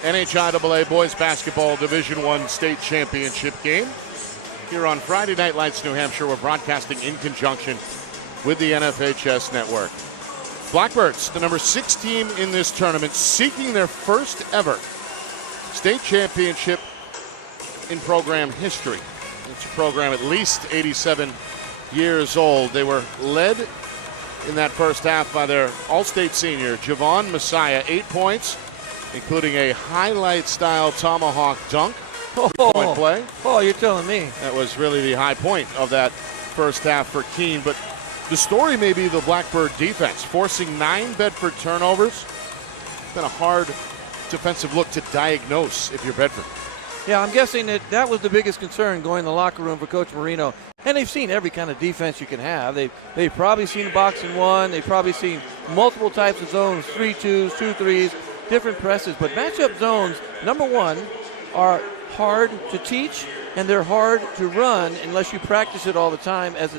NHIAA Boys Basketball Division I State Championship game. Here on Friday Night Lights, New Hampshire, we're broadcasting in conjunction with the NFHS Network. Blackbirds, the number 6 team in this tournament, seeking their first ever state championship in program history. It's a program at least 87 years old. They were led in that first half by their all-state senior, Javon Messiah, 8 points, including a highlight-style tomahawk dunk. Point play. Oh, you're telling me. That was really the high point of that first half for Keene. But the story may be the Blackbird defense, forcing 9 Bedford turnovers. It's been a hard defensive look to diagnose if you're Bedford. Yeah, I'm guessing that was the biggest concern going in the locker room for Coach Marino. And they've seen every kind of defense you can have. They've probably seen box and one. They've probably seen multiple types of zones, 3-2s, 2-3s, different presses. But matchup zones, number one, are hard to teach, and they're hard to run unless you practice it all the time as,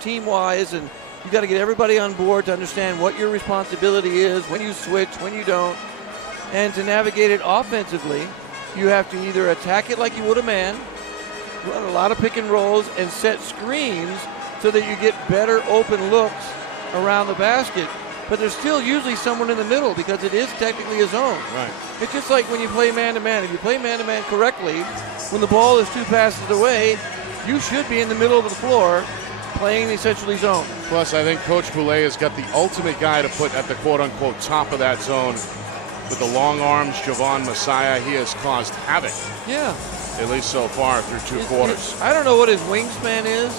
team-wise. And you got to get everybody on board to understand what your responsibility is, when you switch, when you don't. And to navigate it offensively, you have to either attack it like you would a man, run a lot of pick and rolls, and set screens so that you get better open looks around the basket. But there's still usually someone in the middle because it is technically a zone. Right. It's just like when you play man-to-man. If you play man-to-man correctly, when the ball is 2 passes away, you should be in the middle of the floor playing essentially zone. Plus, I think Coach Boulay has got the ultimate guy to put at the quote-unquote top of that zone. With the long arms, Javon Messiah, he has caused havoc. Yeah. At least so far through 2 quarters. I don't know what his wingspan is,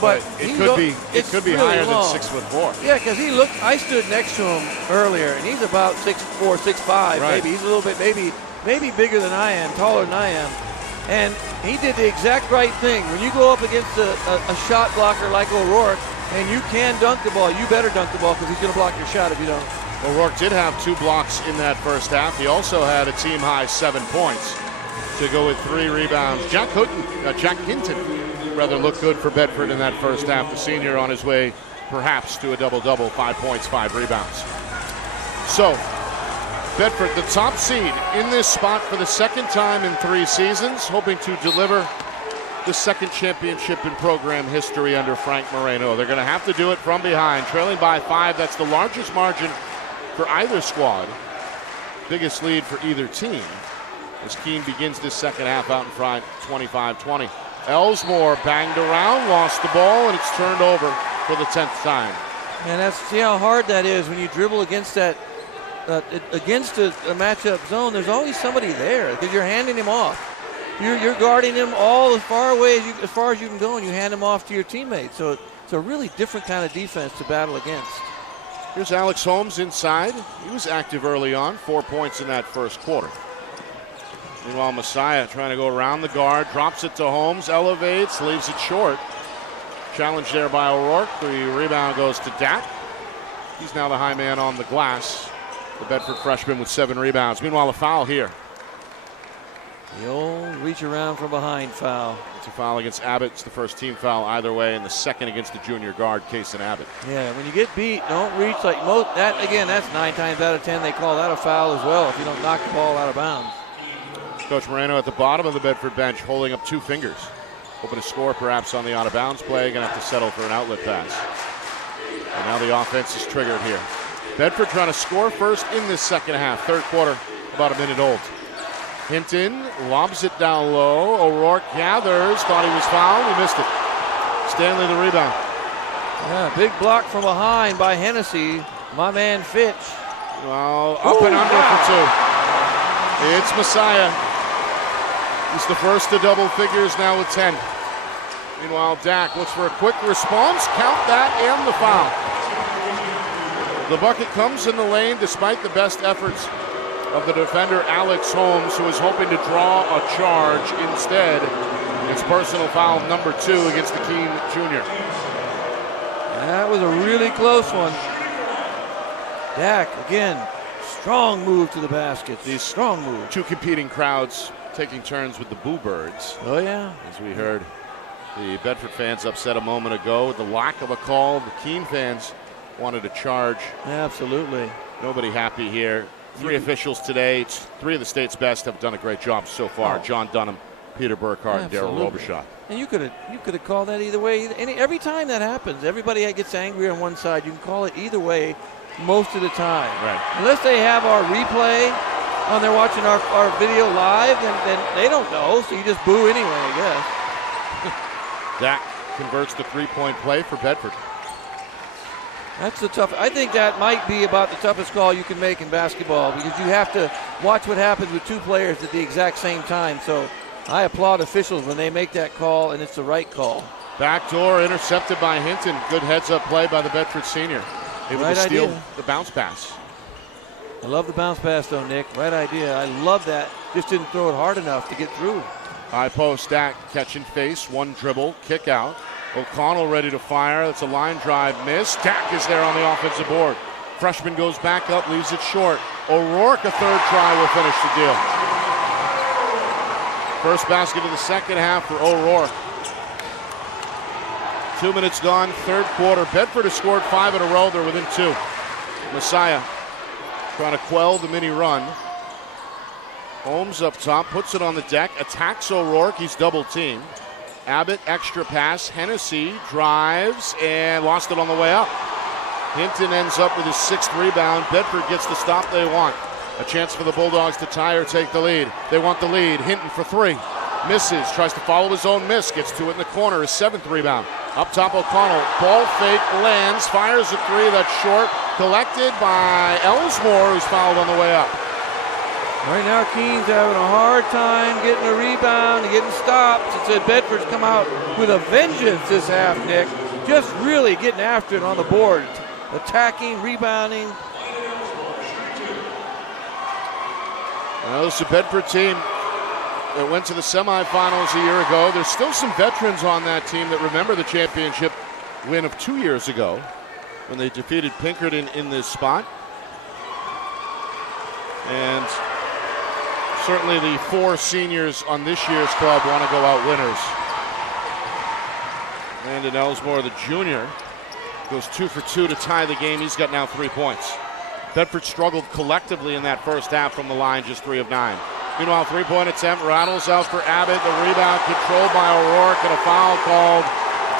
but it could be really higher long. than 6'4". Yeah, because I stood next to him earlier, and he's about 6'4", 6'5", right. maybe. He's a little bit, maybe bigger than I am, taller than I am. And he did the exact right thing. When you go up against a shot blocker like O'Rourke, and you can dunk the ball, you better dunk the ball because he's going to block your shot if you don't. O'Rourke did have 2 blocks in that first half. He also had a team-high 7 points to go with 3 rebounds. Jack Hinton rather looked good for Bedford in that first half. The senior on his way perhaps to a double-double, 5 points, 5 rebounds. So, Bedford, the top seed in this spot for the second time in 3 seasons, hoping to deliver the second championship in program history under Frank Moreno. They're going to have to do it from behind, trailing by 5. That's the largest margin for either squad. Biggest lead for either team as Keene begins this second half out in front, 25-20. Elsmore banged around, lost the ball, and it's turned over for the 10th time. And see how hard that is when you dribble against that, against a matchup zone. There's always somebody there because you're handing him off. You're guarding him all as far as you can go, and you hand him off to your teammates. So it's a really different kind of defense to battle against. Here's Alex Holmes inside. He was active early on, 4 points in that first quarter. Meanwhile, Messiah trying to go around the guard, drops it to Holmes, elevates, leaves it short. Challenge there by O'Rourke. The rebound goes to Dak. He's now the high man on the glass. The Bedford freshman with 7 rebounds. Meanwhile, a foul here. The old reach around from behind foul. It's a foul against Abbott. It's the first team foul either way, and the second against the junior guard, Kaysen Abbott. Yeah, when you get beat, don't reach like most. That again, that's 9 times out of 10 they call that a foul as well if you don't knock the ball out of bounds. Coach Moreno at the bottom of the Bedford bench, holding up 2 fingers, hoping to score perhaps on the out of bounds play. Going to have to settle for an outlet pass. And now the offense is triggered here. Bedford trying to score first in this second half. Third quarter, about a minute old. Hinton lobs it down low. O'Rourke gathers, thought he was fouled, he missed it. Stanley the rebound. Yeah, big block from behind by Hennessy. My man Fitch. Well, up and under for 2. It's Messiah. He's the first to double figures now with 10. Meanwhile, Dak looks for a quick response. Count that and the foul. The bucket comes in the lane despite the best efforts of the defender Alex Holmes, who is hoping to draw a charge. Instead, it's personal foul number 2 against the Keene junior. That was a really close one. Dak, again, strong move to the basket. These strong move. 2 competing crowds taking turns with the Boo Birds. Oh, yeah. As we heard the Bedford fans upset a moment ago with the lack of a call. The Keene fans wanted a charge. Absolutely. Nobody happy here. 3 officials today. 3 of the state's best have done a great job so far. Oh. John Dunham, Peter Burkhart, and Darryl Robichaud. And you could have called that either way. Every time that happens, everybody gets angry on one side. You can call it either way most of the time. Right. Unless they have our replay on there watching our video live, then they don't know, so you just boo anyway, I guess. Dak converts the 3-point play for Bedford. That's the tough. I think that might be about the toughest call you can make in basketball because you have to watch what happens with 2 players at the exact same time. So I applaud officials when they make that call, and it's the right call. Backdoor intercepted by Hinton. Good heads-up play by the Bedford senior. Able to steal the bounce pass. I love the bounce pass, though, Nick. Right idea. I love that. Just didn't throw it hard enough to get through. High post, Dak catch and face, one dribble, kick out. O'Connell ready to fire. That's a line drive miss. Dak is there on the offensive board. Freshman goes back up, leaves it short. O'Rourke, a third try, will finish the deal. First basket of the second half for O'Rourke. 2 minutes gone, third quarter. Bedford has scored 5 in a row. They're within 2. Messiah trying to quell the mini run. Holmes up top, puts it on the deck, attacks O'Rourke. He's double teamed. Abbott, extra pass. Hennessy drives and lost it on the way up. Hinton ends up with his 6th rebound. Bedford gets the stop they want. A chance for the Bulldogs to tie or take the lead. They want the lead. Hinton for 3. Misses, tries to follow his own miss. Gets to it in the corner, his 7th rebound. Up top, O'Connell. Ball fake, lands, fires a 3 that's short. Collected by Ellsmore, who's fouled on the way up. Right now, Keene's having a hard time getting a rebound and getting stopped. It's Bedford's come out with a vengeance this half, Nick. Just really getting after it on the board. Attacking, rebounding. Well, this is a Bedford team that went to the semifinals a year ago. There's still some veterans on that team that remember the championship win of 2 years ago when they defeated Pinkerton in this spot. And certainly the 4 seniors on this year's club want to go out winners. Landon Ellsmore, the junior, goes 2 for 2 to tie the game. He's got now 3 points. Bedford struggled collectively in that first half from the line, just 3 of 9. Meanwhile, 3-point attempt rattles out for Abbott. The rebound controlled by O'Rourke, and a foul called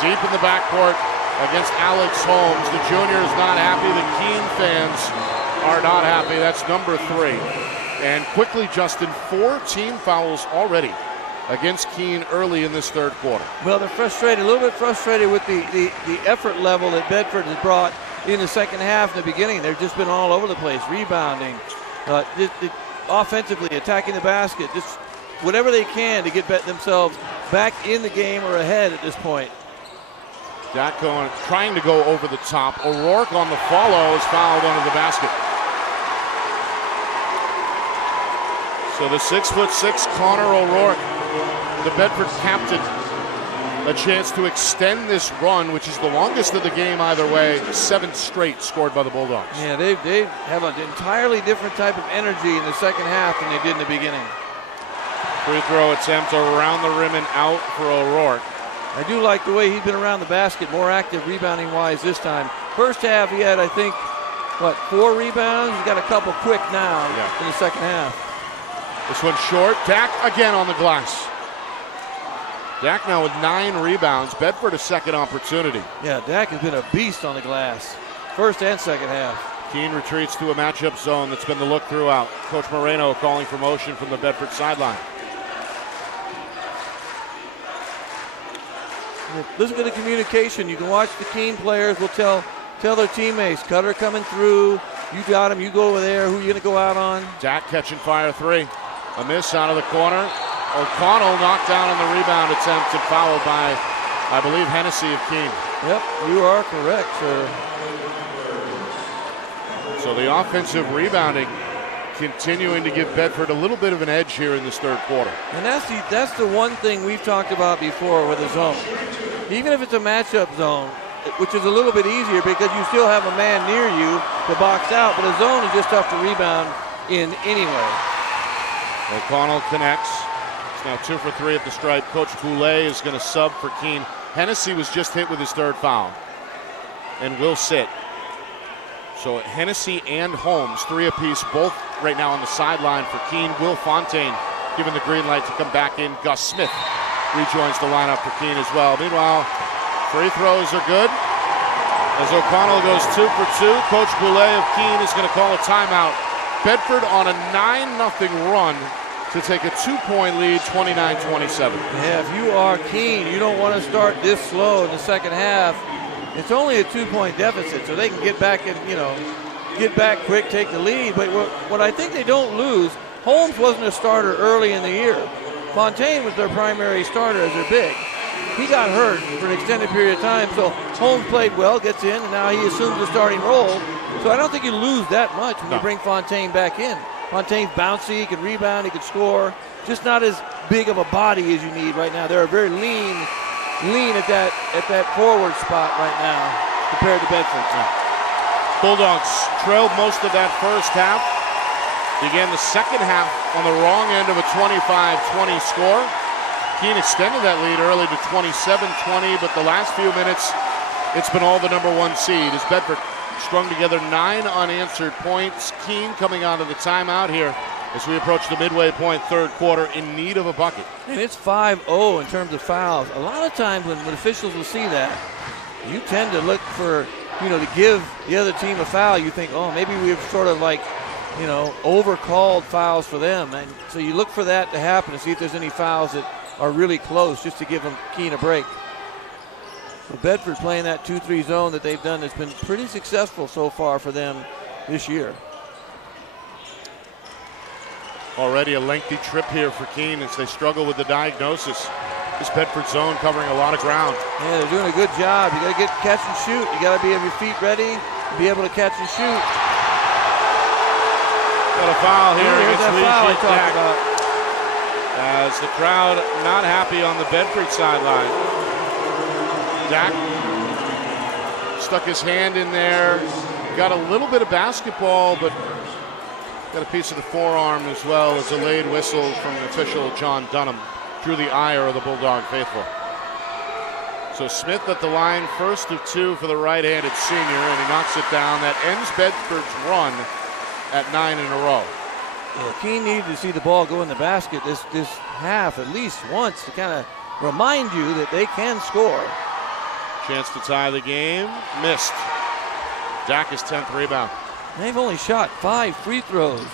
deep in the backcourt against Alex Holmes. The junior is not happy. The Keene fans are not happy. That's number 3. And quickly, Justin, 4 team fouls already against Keene early in this third quarter. Well, they're frustrated, a little bit frustrated with the effort level that Bedford has brought in the second half. In the beginning, they've just been all over the place, rebounding, offensively attacking the basket, just whatever they can to get themselves back in the game or ahead at this point. Dak going, trying to go over the top. O'Rourke on the follow is fouled under the basket. So the 6'6" Connor O'Rourke, the Bedford captain, a chance to extend this run, which is the longest of the game either way. 7th straight scored by the Bulldogs. Yeah, they have an entirely different type of energy in the second half than they did in the beginning. Free throw attempt around the rim and out for O'Rourke. I do like the way he's been around the basket, more active rebounding-wise this time. First half, he had, I think, 4 rebounds? He's got a couple quick now in the second half. This one's short. Dak again on the glass. Dak now with 9 rebounds. Bedford a second opportunity. Yeah, Dak has been a beast on the glass, first and second half. Keene retreats to a matchup zone that's been the look throughout. Coach Moreno calling for motion from the Bedford sideline. Listen to the communication. You can watch the Keene players will tell their teammates, Cutter coming through, you got him, you go over there, who are you going to go out on? Dak catch and fire 3. A miss out of the corner. O'Connell knocked down on the rebound attempt and fouled by, I believe, Hennessy of Keene. Yep, you are correct, sir. So the offensive rebounding continuing to give Bedford a little bit of an edge here in this third quarter. And that's the one thing we've talked about before with the zone. Even if it's a matchup zone, which is a little bit easier because you still have a man near you to box out, but a zone is just tough to rebound in anyway. O'Connell connects. It's now 2 for 3 at the stripe. Coach Boulay is going to sub for Keene. Hennessy was just hit with his 3rd foul and will sit. So Hennessy and Holmes, 3 apiece, both right now on the sideline for Keene. Will Fontaine given the green light to come back in. Gus Smith rejoins the lineup for Keene as well. Meanwhile, free throws are good. As O'Connell goes 2 for 2, Coach Boulay of Keene is going to call a timeout. Bedford on a 9-0 run to take a 2-point lead, 29-27. Yeah, if you are Keene, you don't want to start this slow in the second half. It's only a 2-point deficit, so they can get back and, get back quick, take the lead. But what I think they don't lose, Holmes wasn't a starter early in the year. Fontaine was their primary starter as their big. he got hurt for an extended period of time, so Holmes played well, gets in, and now he assumes the starting role. So I don't think you lose that much when you bring Fontaine back in. Fontaine's bouncy, he can rebound, he can score. Just not as big of a body as you need right now. They're very lean at that forward spot right now compared to Bedford. Bulldogs trailed most of that first half. Began the second half on the wrong end of a 25-20 score. Keene extended that lead early to 27-20, but the last few minutes, it's been all the number one seed as Bedford strung together 9 unanswered points. Keene coming out of the timeout here as we approach the midway point, third quarter, in need of a bucket. And it's 5-0 in terms of fouls. A lot of times when officials will see that, you tend to look for, to give the other team a foul. You think, oh, maybe we've sort of overcalled fouls for them. And so you look for that to happen to see if there's any fouls that are really close just to give them Keene a break. So Bedford playing that 2-3 zone that they've done that's been pretty successful so far for them this year. Already a lengthy trip here for Keene as they struggle with the diagnosis. This Bedford zone covering a lot of ground. Yeah, they're doing a good job. You got to catch and shoot. You got to be on your feet ready, be able to catch and shoot. Got a foul here against that foul I talked about. As the crowd not happy on the Bedford sideline. Dak stuck his hand in there. Got a little bit of basketball, but got a piece of the forearm as well as a delayed whistle from official John Dunham. Drew the ire of the Bulldog faithful. So Smith at the line, first of 2 for the right-handed senior, and he knocks it down. That ends Bedford's run at 9 in a row. Yeah, Keene needed to see the ball go in the basket this half at least once to kind of remind you that they can score. Chance to tie the game, missed. Dak is 10th rebound. They've only shot 5 free throws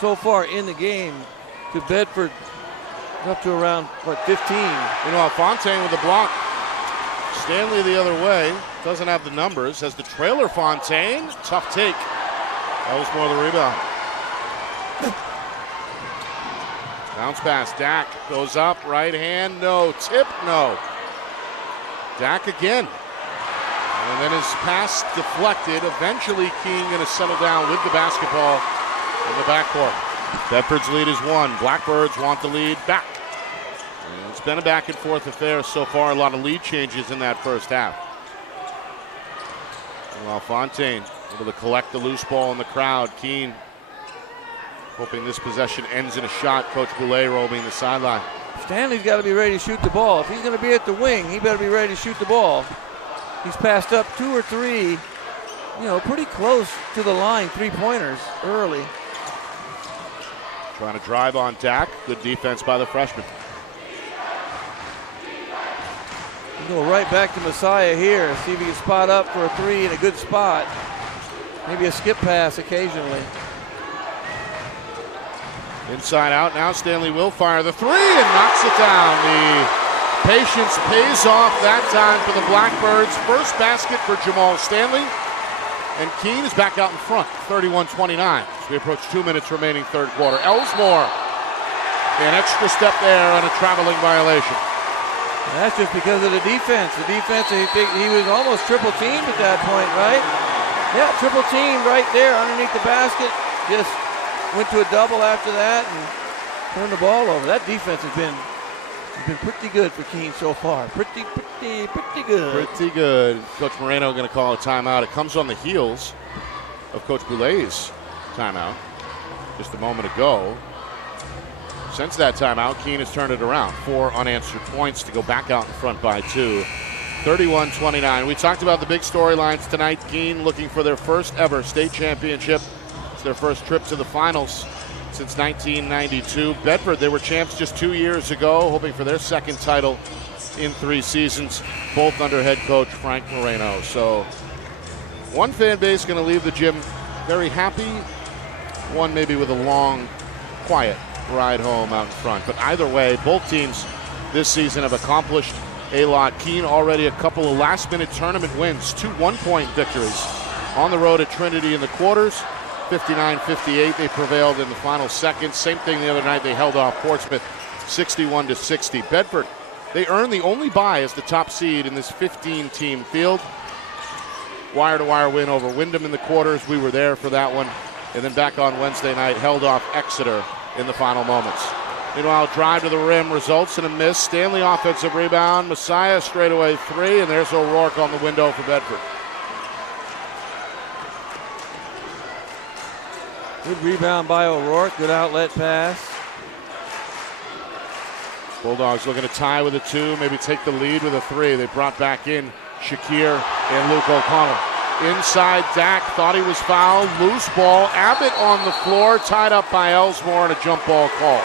so far in the game to Bedford up to around, 15. Fontaine with the block. Stanley the other way. Doesn't have the numbers. Has the trailer Fontaine. Tough take. That was more the rebound. Bounce pass. Dak goes up. Right hand. No. Tip. No. Dak again. And then his pass deflected. Eventually Keene going to settle down with the basketball in the backcourt. Bedford's lead is 1. Blackbirds want the lead back. And it's been a back and forth affair so far. A lot of lead changes in that first half. While Fontaine able to collect the loose ball in the crowd. Keene hoping this possession ends in a shot. Coach Boulay roaming the sideline. Stanley's got to be ready to shoot the ball. If he's going to be at the wing, he better be ready to shoot the ball. He's passed up 2 or 3, pretty close to the line, 3-pointers early. Trying to drive on Dak. Good defense by the freshman. We'll go right back to Messiah here. See if he can spot up for a 3 in a good spot. Maybe a skip pass occasionally. Inside out now. Stanley will fire the 3 and knocks it down. The patience pays off that time for the Blackbirds. First basket for Jamal Stanley. And Keene is back out in front, 31-29. As we approach 2 minutes remaining third quarter. Ellsmore, an extra step there on a traveling violation. And that's just because of the defense. The defense, he was almost triple teamed at that point, right? Yeah, triple teamed right there underneath the basket. Just went to a double after that and turned the ball over. That defense has been pretty good for Keene so far. Pretty good. Pretty good. Coach Moreno going to call a timeout. It comes on the heels of Coach Boulay's timeout just a moment ago. Since that timeout, Keene has turned it around. 4 unanswered points to go back out in front by 2. 31-29. We talked about the big storylines tonight. Keene looking for their first ever state championship. It's their first trip to the finals since 1992. Bedford, they were champs just 2 years ago, hoping for their second title in 3 seasons, both under head coach Frank Moreno. So one fan base going to leave the gym very happy, one maybe with a long, quiet ride home out in front. But either way, both teams this season have accomplished a lot. Keene already a couple of last-minute tournament wins, 2 one-point victories on the road at Trinity in the quarters. 59-58, they prevailed in the final seconds. Same thing the other night, they held off Portsmouth 61-60. Bedford They earn the only bye as the top seed in this 15-team field. Wire-to-wire win over Wyndham in the quarters. We were there for that one. And then back on Wednesday night, held off Exeter in the final moments. Meanwhile, drive to the rim results in a miss. Stanley offensive rebound. Messiah straightaway three, and there's O'Rourke on the window for Bedford. Good rebound by O'Rourke. Good outlet pass. Bulldogs looking to tie with a two, maybe take the lead with a three. They brought back in Shakir and Luke O'Connell. Inside, Dak thought he was fouled. Loose ball. Abbott on the floor, tied up by Elsmore, and a jump ball called.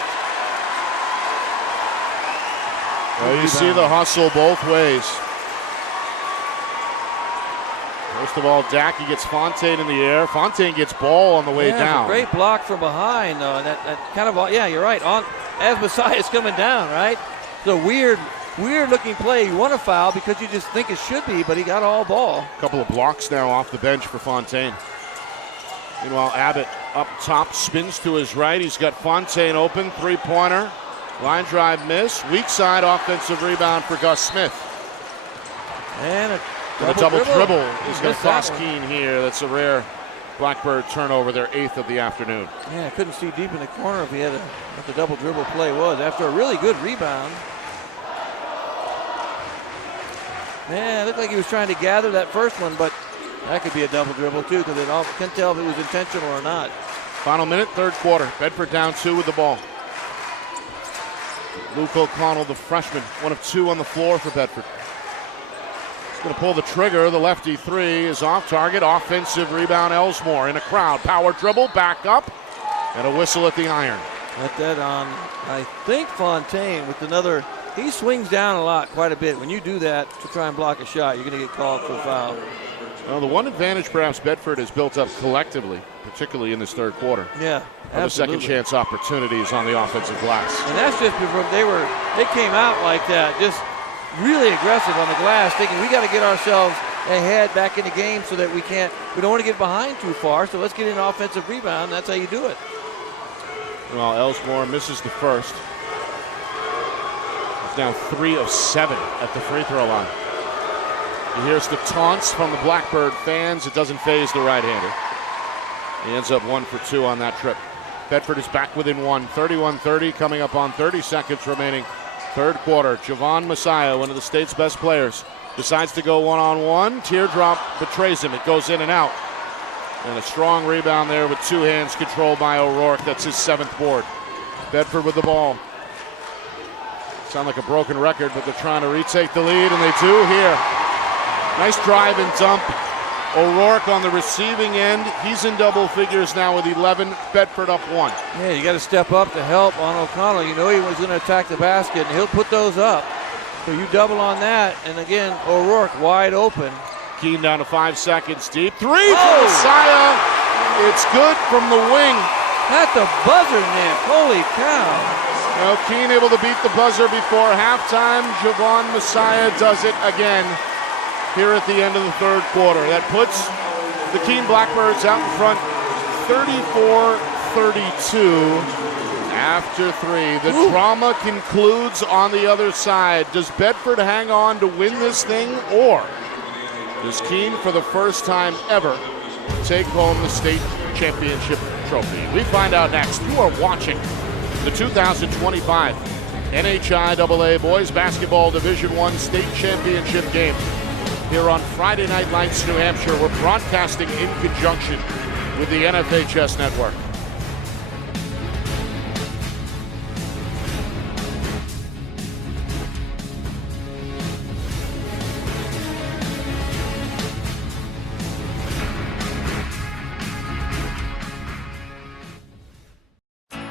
Well, you see the hustle both ways. First of all, Dak, he gets Fontaine in the air. Fontaine gets ball on the way down. It's a great block from behind, though. That kind of, yeah, you're right. As Messiah's coming down, right? It's a weird looking play. You want to foul because you just think it should be, but he got all ball. A couple of blocks now off the bench for Fontaine. Meanwhile, Abbott up top, spins to his right. He's got Fontaine open, three-pointer. Line drive miss. Weak side offensive rebound for Gus Smith. And a double dribble is going to cost Keene here. That's a rare Blackbird turnover, their 8th of the afternoon. Yeah, I couldn't see deep in the corner if he had what the double dribble play was after a really good rebound. Yeah, it looked like he was trying to gather that first one, but that could be a double dribble too because it all can't tell if it was intentional or not. Final minute, third quarter. Bedford down 2 with the ball. Luke O'Connell, the freshman, 1 of 2 on the floor for Bedford. He's going to pull the trigger. The lefty three is off target. Offensive rebound, Elsmore in a crowd. Power dribble, back up, and a whistle at the iron. Let that on, I think, Fontaine with another. He swings down a lot, quite a bit. When you do that to try and block a shot, you're going to get called for a foul. Well, the one advantage perhaps Bedford has built up collectively, particularly in this third quarter. Yeah, are the second chance opportunities on the offensive glass. And that's just before they came out like that, just really aggressive on the glass, thinking we got to get ourselves ahead back in the game so that we don't want to get behind too far, so let's get an offensive rebound. That's how you do it. Well, Elsmore misses the first. He's now 3 of 7 at the free throw line. And here's the taunts from the Blackbird fans. It doesn't faze the right-hander. He ends up 1 for 2 on that trip. Bedford is back within 1, 31-30, coming up on 30 seconds remaining. Third quarter, Javon Messiah, one of the state's best players, decides to go one-on-one. Teardrop betrays him. It goes in and out. And a strong rebound there with 2 hands controlled by O'Rourke. That's his 7th board. Bedford with the ball. Sound like a broken record, but they're trying to retake the lead, and they do here. Nice drive and dump. O'Rourke on the receiving end. He's in double figures now with 11. Bedford up 1. Yeah, you got to step up to help on O'Connell. You know he was going to attack the basket, and he'll put those up. So you double on that, and again, O'Rourke wide open. Keene down to 5 seconds deep. 3 for Messiah. It's good from the wing. At the buzzer, Nick. Holy cow. Well, Keene able to beat the buzzer before halftime. Javon Messiah does it again here at the end of the third quarter. That puts the Keene Blackbirds out in front 34-32 after 3. The drama concludes on the other side. Does Bedford hang on to win this thing, or does Keene, for the first time ever, take home the state championship trophy? We find out next. You are watching the 2025 NHIAA Boys Basketball Division I State Championship game here on Friday Night Lights, New Hampshire. We're broadcasting in conjunction with the NFHS Network.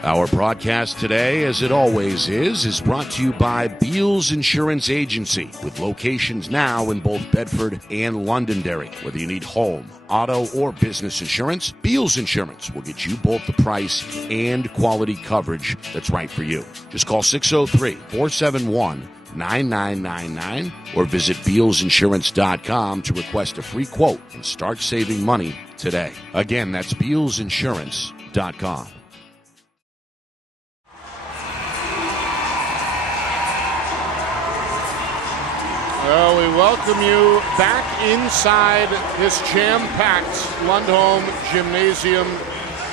Our broadcast today, as it always is brought to you by Beals Insurance Agency, with locations now in both Bedford and Londonderry. Whether you need home, auto, or business insurance, Beals Insurance will get you both the price and quality coverage that's right for you. Just call 603-471-9999 or visit BealsInsurance.com to request a free quote and start saving money today. Again, that's BealsInsurance.com. Well, we welcome you back inside this jam-packed Lundholm Gymnasium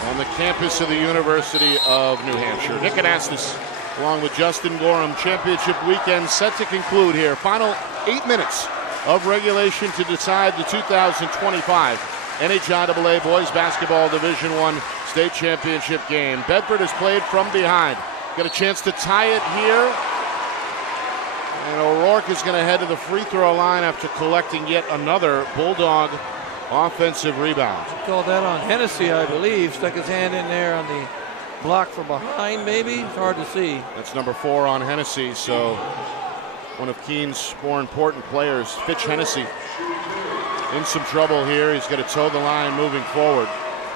on the campus of the University of New Hampshire. Nick Anastas, along with Justin Gorham. Championship weekend set to conclude here. Final 8 minutes of regulation to decide the 2025 NHIAA Boys Basketball Division I State Championship game. Bedford has played from behind. Got a chance to tie it here. And O'Rourke is going to head to the free throw line after collecting yet another Bulldog offensive rebound. He called that on Hennessy, I believe. Stuck his hand in there on the block from behind, maybe. It's hard to see. That's number 4 on Hennessy. So one of Keene's more important players, Fitch Hennessy, in some trouble here. He's going to toe the line moving forward.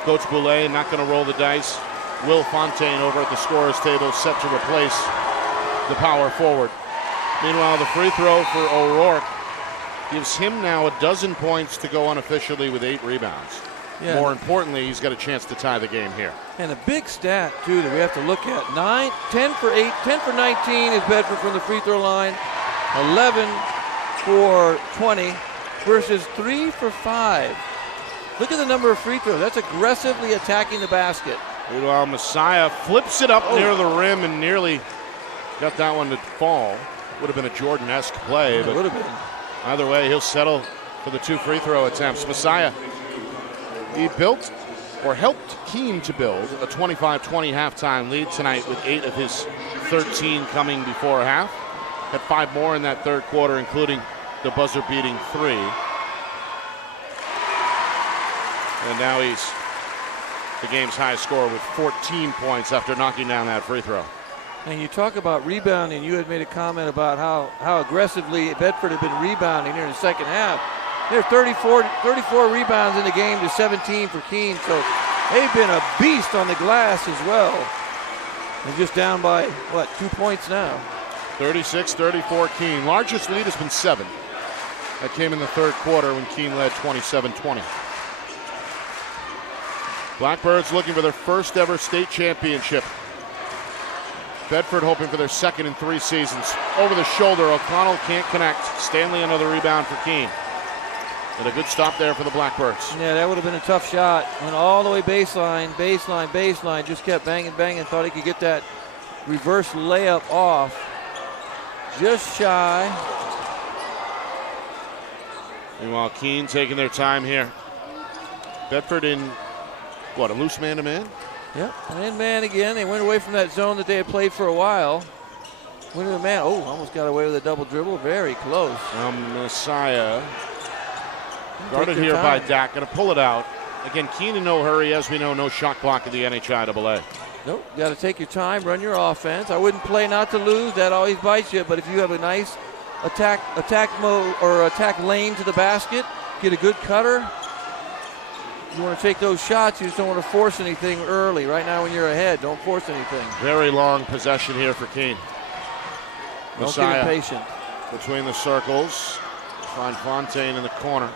Coach Boulay not going to roll the dice. Will Fontaine over at the scorer's table set to replace the power forward. Meanwhile, the free throw for O'Rourke gives him now 12 points to go unofficially with 8 rebounds. Yeah. More importantly, he's got a chance to tie the game here. And a big stat, too, that we have to look at. 10 for 8, 10 for 19 is Bedford from the free throw line. 11 for 20 versus 3 for 5. Look at the number of free throws. That's aggressively attacking the basket. Meanwhile, Messiah flips it up near the rim and nearly got that one to fall. Would have been a Jordan-esque play, but would have been. Either way, he'll settle for the 2 free throw attempts. Messiah, he built or helped Keene to build a 25-20 halftime lead tonight with 8 of his 13 coming before half. Had 5 more in that third quarter, including the buzzer-beating 3. And now he's the game's highest scorer with 14 points after knocking down that free throw. And you talk about rebounding. You had made a comment about how aggressively Bedford had been rebounding here in the second half. They're 34 rebounds in the game to 17 for Keene. So they've been a beast on the glass as well. And just down by, 2 points now. 36-34 Keene. Largest lead has been 7. That came in the third quarter when Keene led 27-20. Blackbirds looking for their first ever state championship. Bedford hoping for their second in 3 seasons. Over the shoulder, O'Connell can't connect. Stanley another rebound for Keene. And a good stop there for the Blackbirds. Yeah, that would have been a tough shot. Went all the way baseline. Just kept banging. Thought he could get that reverse layup off. Just shy. Meanwhile, Keene taking their time here. Bedford in, a loose man-to-man? Yep, man again. They went away from that zone that they had played for a while. Went to the man. Oh, almost got away with a double dribble. Very close. Messiah. Guarded here by Dak. Going to pull it out. Again, Keene in no hurry. As we know, no shot clock in the NHIAA. Nope, got to take your time, run your offense. I wouldn't play not to lose. That always bites you. But if you have a nice attack mode or attack lane to the basket, get a good cutter. You want to take those shots. You just don't want to force anything early. Right now when you're ahead, don't force anything. Very long possession here for Keene. Messiah don't get impatient. Between the circles. Find Fontaine in the corner.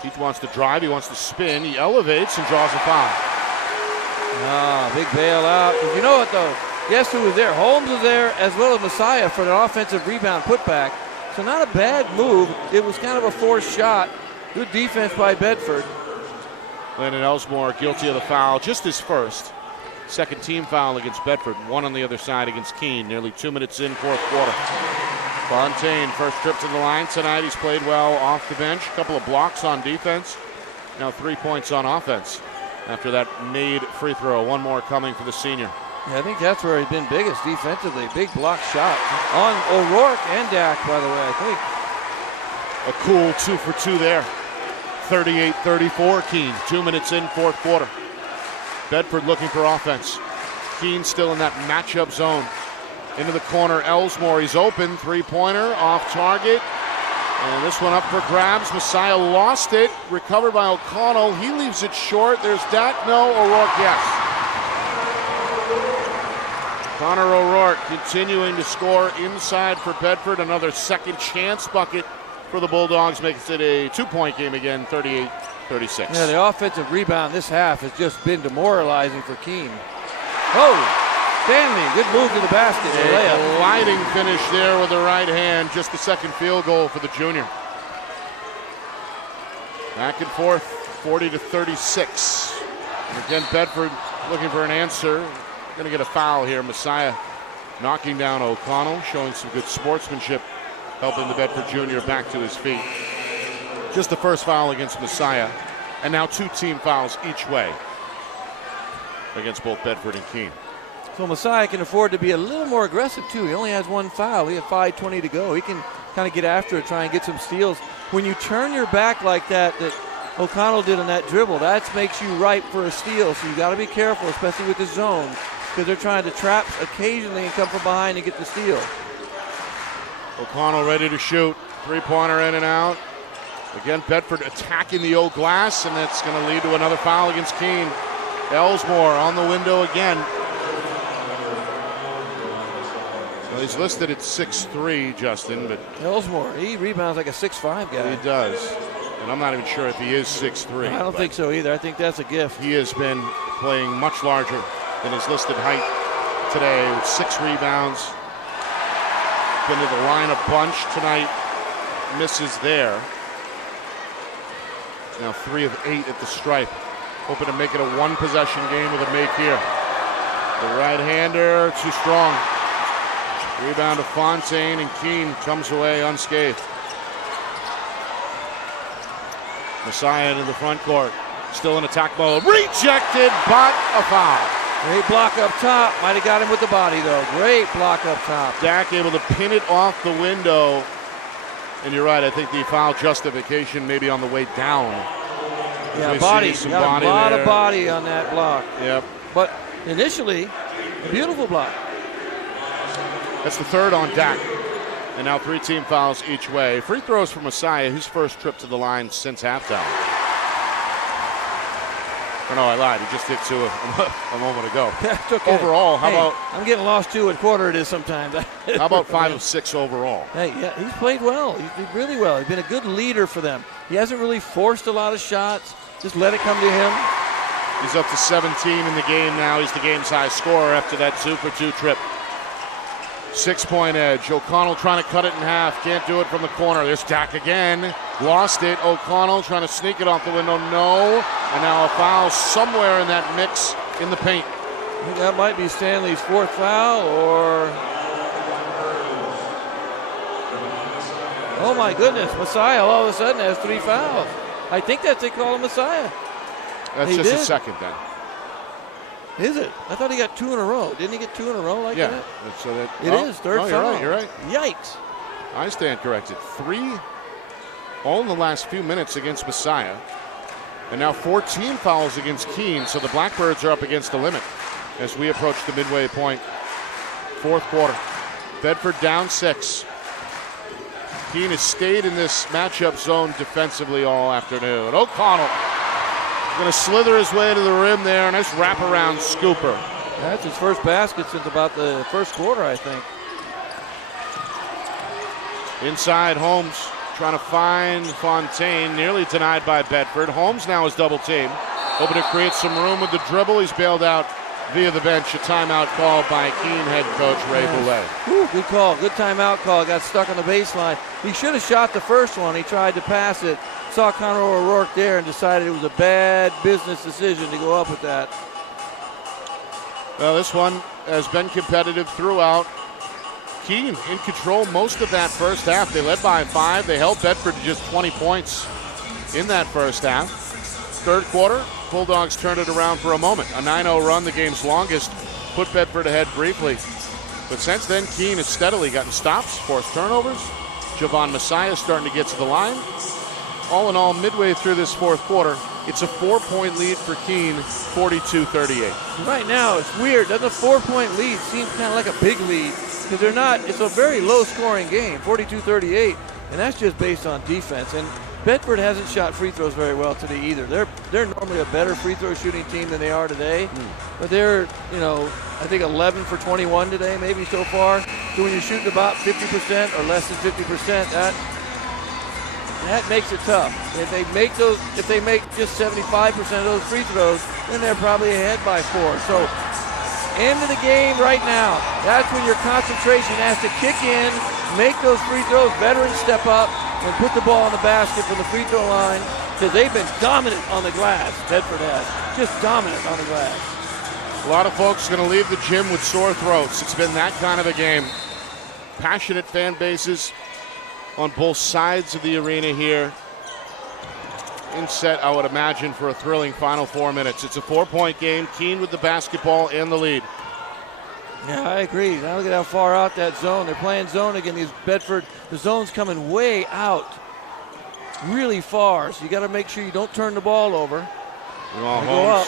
He wants to drive. He wants to spin. He elevates and draws a foul. Big bailout. You know what, though? Guess who was there? Holmes was there as well as Messiah for an offensive rebound putback. So not a bad move. It was kind of a forced shot. Good defense by Bedford. Landon Elsmore guilty of the foul, just his first. Second team foul against Bedford, 1 on the other side against Keene. Nearly 2 minutes in, fourth quarter. Fontaine, first trip to the line tonight. He's played well off the bench. A couple of blocks on defense. Now 3 points on offense after that made free throw. 1 more coming for the senior. Yeah, I think that's where he's been biggest defensively. Big block shot on O'Rourke and Dak, by the way, I think. A cool 2 for 2 there. 38-34 Keene, 2 minutes in, fourth quarter. Bedford looking for offense. Keene still in that matchup zone. Into the corner, Elsmore, he's open, 3-pointer, off target. And this one up for grabs. Messiah lost it, recovered by O'Connell. He leaves it short. There's Dak, no. O'Rourke, yes. Connor O'Rourke continuing to score inside for Bedford. Another second chance bucket for the Bulldogs, makes it a 2-point game again, 38-36. Yeah, the offensive rebound this half has just been demoralizing for Keene. Oh, Stanley, good move to the basket. A gliding finish there with the right hand. Just the second field goal for the junior. Back and forth, 40-36. And again, Bedford looking for an answer. Going to get a foul here. Messiah knocking down O'Connell, showing some good sportsmanship, helping the Bedford junior back to his feet. Just the first foul against Messiah, and now 2 team fouls each way against both Bedford and Keene. So Messiah can afford to be a little more aggressive too. He only has 1 foul. He had 5:20 to go. He can kind of get after it, try and get some steals. When you turn your back like that O'Connell did on that dribble, that makes you ripe for a steal. So you got to be careful, especially with the zone, because they're trying to trap occasionally and come from behind and get the steal. O'Connell ready to shoot. 3-pointer in and out. Again, Bedford attacking the old glass, and that's going to lead to another foul against Keene. Elsmore on the window again. Well, he's listed at 6'3", Justin, but Elsmore, he rebounds like a 6'5" guy. He does. And I'm not even sure if he is 6'3". I don't think so either. I think that's a gift. He has been playing much larger than his listed height today with 6 rebounds. Been to the line a bunch tonight. Misses there. Now 3 of 8 at the stripe. Hoping to make it a 1-possession game with a make here. The right-hander, too strong. Rebound to Fontaine, and Keene comes away unscathed. Messiah into the front court. Still in attack mode. Rejected, but a foul. Great block up top. Might have got him with the body, though. Great block up top. Dak able to pin it off the window. And you're right, I think the foul justification maybe on the way down. Yeah, body. Got a lot of body on that block. Yep. But initially, a beautiful block. That's the 3rd on Dak. And now 3 team fouls each way. Free throws for Messiah, his first trip to the line since halftime. Oh, no, I lied. He just hit 2 a moment ago. That's okay. Overall, how about... I'm getting lost too at quarter it is sometimes. How about 5 of 6 overall? Hey, yeah, he's played well. He's did really well. He's been a good leader for them. He hasn't really forced a lot of shots. Just let it come to him. He's up to 17 in the game now. He's the game's highest scorer after that 2-for-2 trip. 6-point edge. O'Connell trying to cut it in half. Can't do it from the corner. There's Dak again. Lost it. O'Connell trying to sneak it off the window. No. And now a foul somewhere in that mix in the paint. I think that might be Stanley's 4th foul, or... Oh, my goodness. Messiah all of a sudden has 3 fouls. I think that's they call him Messiah. That's just a second then. Is it? I thought he got 2 in a row. Didn't he get 2 in a row like that? Yeah. So that, it is. 3rd foul. You're right. Yikes. I stand corrected. 3 all in the last few minutes against Messiah. And now 14 fouls against Keene. So the Blackbirds are up against the limit as we approach the midway point. 4th quarter. Bedford down 6. Keene has stayed in this matchup zone defensively all afternoon. O'Connell going to slither his way to the rim there. Nice wraparound scooper. That's his first basket since about the 1st quarter, I think. Inside, Holmes trying to find Fontaine. Nearly denied by Bedford. Holmes now is double teamed. Hoping to create some room with the dribble. He's bailed out via the bench. A timeout called by Keene head coach Ray Boulay. Good call. Good timeout call. Got stuck on the baseline. He should have shot the first one. He tried to pass it. Saw Connor O'Rourke there and decided it was a bad business decision to go up with that. Well, this one has been competitive throughout. Keene in control most of that first half. They led by 5. They held Bedford to just 20 points in that first half. 3rd quarter, Bulldogs turned it around for a moment. A 9-0 run, the game's longest, put Bedford ahead briefly. But since then, Keene has steadily gotten stops, forced turnovers. Javon Messiah starting to get to the line. All in all, midway through this 4th quarter, it's a 4-point lead for Keene, 42-38. Right now, it's weird. Doesn't a 4-point lead seem kind of like a big lead? Because they're not, it's a very low-scoring game, 42-38, and that's just based on defense. And Bedford hasn't shot free throws very well today either. They're normally a better free throw shooting team than they are today. But they're, I think 11 for 21 today, maybe so far. So when you're shooting about 50% or less than 50%, that makes it tough. If they make just 75% of those free throws, then they're probably ahead by 4. So end of the game right now. That's when your concentration has to kick in, make those free throws, veterans step up, and put the ball in the basket from the free throw line, because they've been dominant on the glass. Bedford has. Just dominant on the glass. A lot of folks going to leave the gym with sore throats. It's been that kind of a game. Passionate fan bases on both sides of the arena here. In set, I would imagine, for a thrilling final 4 minutes. It's a 4-point game. Keene with the basketball and the lead. Yeah, I agree. Now look at how far out that zone. They're playing zone again. These Bedford, the zone's coming way out, really far. So you got to make sure you don't turn the ball over. Go up.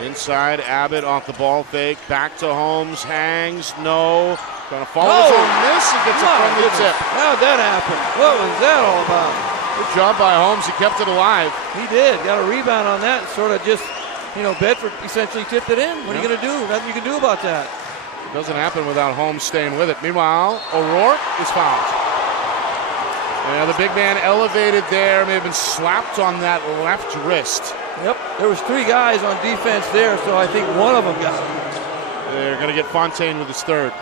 Inside, Abbott off the ball fake. Back to Holmes. Hangs. No. Trying to follow his own miss and gets a friendly tip. How'd that happen? What was that all about? Good job by Holmes. He kept it alive. He did. Got a rebound on that. Sort of just, Bedford essentially tipped it in. What are you going to do? Nothing you can do about that. It doesn't happen without Holmes staying with it. Meanwhile, O'Rourke is fouled. The big man elevated there. May have been slapped on that left wrist. Yep. There was 3 guys on defense there, so I think one of them got it. They're going to get Fontaine with his third.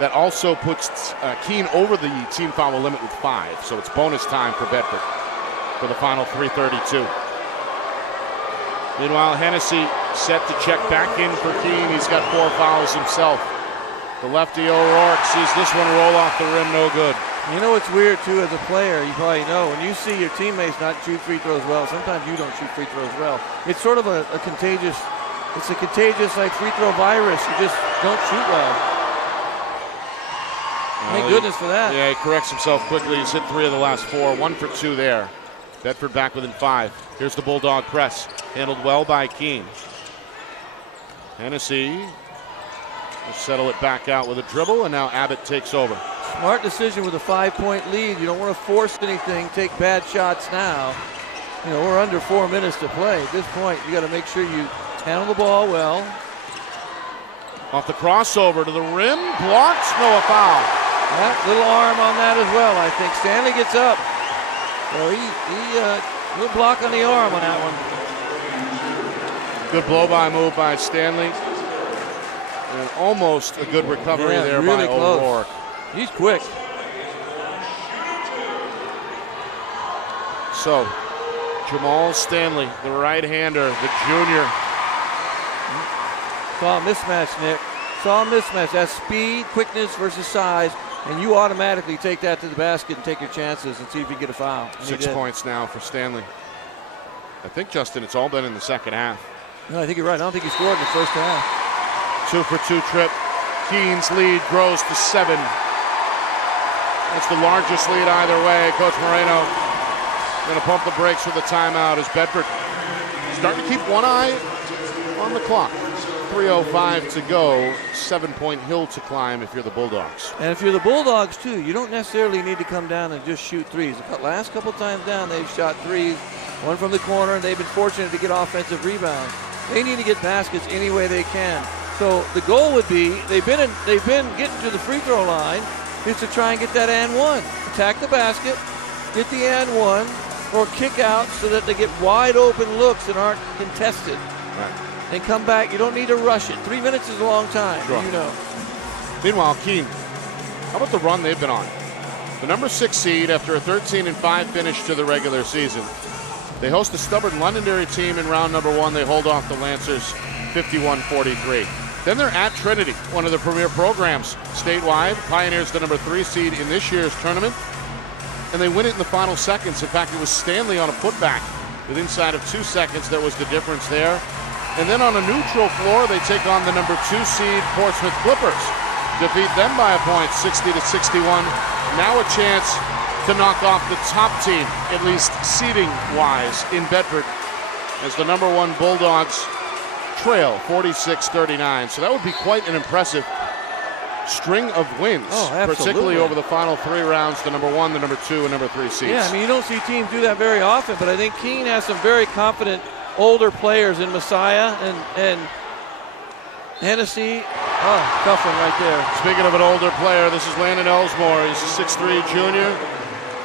That also puts Keene over the team foul limit with 5. So it's bonus time for Bedford for the final 3:32. Meanwhile, Hennessy set to check back in for Keene. He's got 4 fouls himself. The lefty O'Rourke sees this one roll off the rim, no good. You know what's weird, too, as a player, you probably know, when you see your teammates not shoot free throws well, sometimes you don't shoot free throws well. It's sort of a contagious like free throw virus. You just don't shoot well. Thank goodness for that. Yeah, he corrects himself quickly. He's hit 3 of the last 4. 1 for 2 there. Bedford back within 5. Here's the Bulldog press. Handled well by Keene. Hennessy will settle it back out with a dribble, and now Abbott takes over. Smart decision with a 5-point lead. You don't want to force anything, take bad shots now. We're under 4 minutes to play. At this point, you got to make sure you handle the ball well. Off the crossover to the rim, blocked, no, a foul. Yeah, little arm on that as well, I think. Stanley gets up. So he little block on the arm on that one. Good blow-by move by Stanley. And almost a good recovery there really by close. O'Rourke. He's quick. So, Jamal Stanley, the right-hander, the junior. Saw a mismatch, Nick. Saw a mismatch. That's speed, quickness versus size, and you automatically take that to the basket and take your chances and see if you get a foul. And 6 points now for Stanley. I think, Justin, it's all been in the second half. No, I think you're right. I don't think he scored in the first half. 2 for 2 trip. Keene's lead grows to 7. That's the largest lead either way. Coach Moreno going to pump the brakes with a timeout as Bedford starting to keep one eye on the clock. 3:05 to go. 7-point hill to climb if you're the Bulldogs. And if you're the Bulldogs, too, you don't necessarily need to come down and just shoot threes. The last couple times down, they've shot threes. One from the corner, and they've been fortunate to get offensive rebounds. They need to get baskets any way they can. So the goal would be, they've been getting to the free throw line, is to try and get that and one. Attack the basket, get the and one, or kick out so that they get wide open looks that aren't contested. Right. And come back. You don't need to rush it. 3 minutes is a long time, sure. You know. Meanwhile, Keene, how about the run they've been on? The number 6 seed after a 13-5 finish to the regular season. They host the stubborn Londonderry team in round number 1. They hold off the Lancers 51-43. Then they're at Trinity, one of the premier programs statewide. Pioneers the number 3 seed in this year's tournament. And they win it in the final seconds. In fact, it was Stanley on a putback. With inside of 2 seconds, that was the difference there. And then on a neutral floor, they take on the number 2 seed Portsmouth Clippers. Defeat them by a point, 60-61. Now a chance to knock off the top team, at least seeding-wise, in Bedford, as the number 1 Bulldogs trail 46-39. So that would be quite an impressive string of wins, particularly over the final 3 rounds, the number 1, the number 2, and number 3 seeds. Yeah, I mean, you don't see teams do that very often, but I think Keene has some very confident older players in Messiah and Hennessy. Oh, tough one right there. Speaking of an older player, this is Landon Ellsmore. He's a 6'3 junior.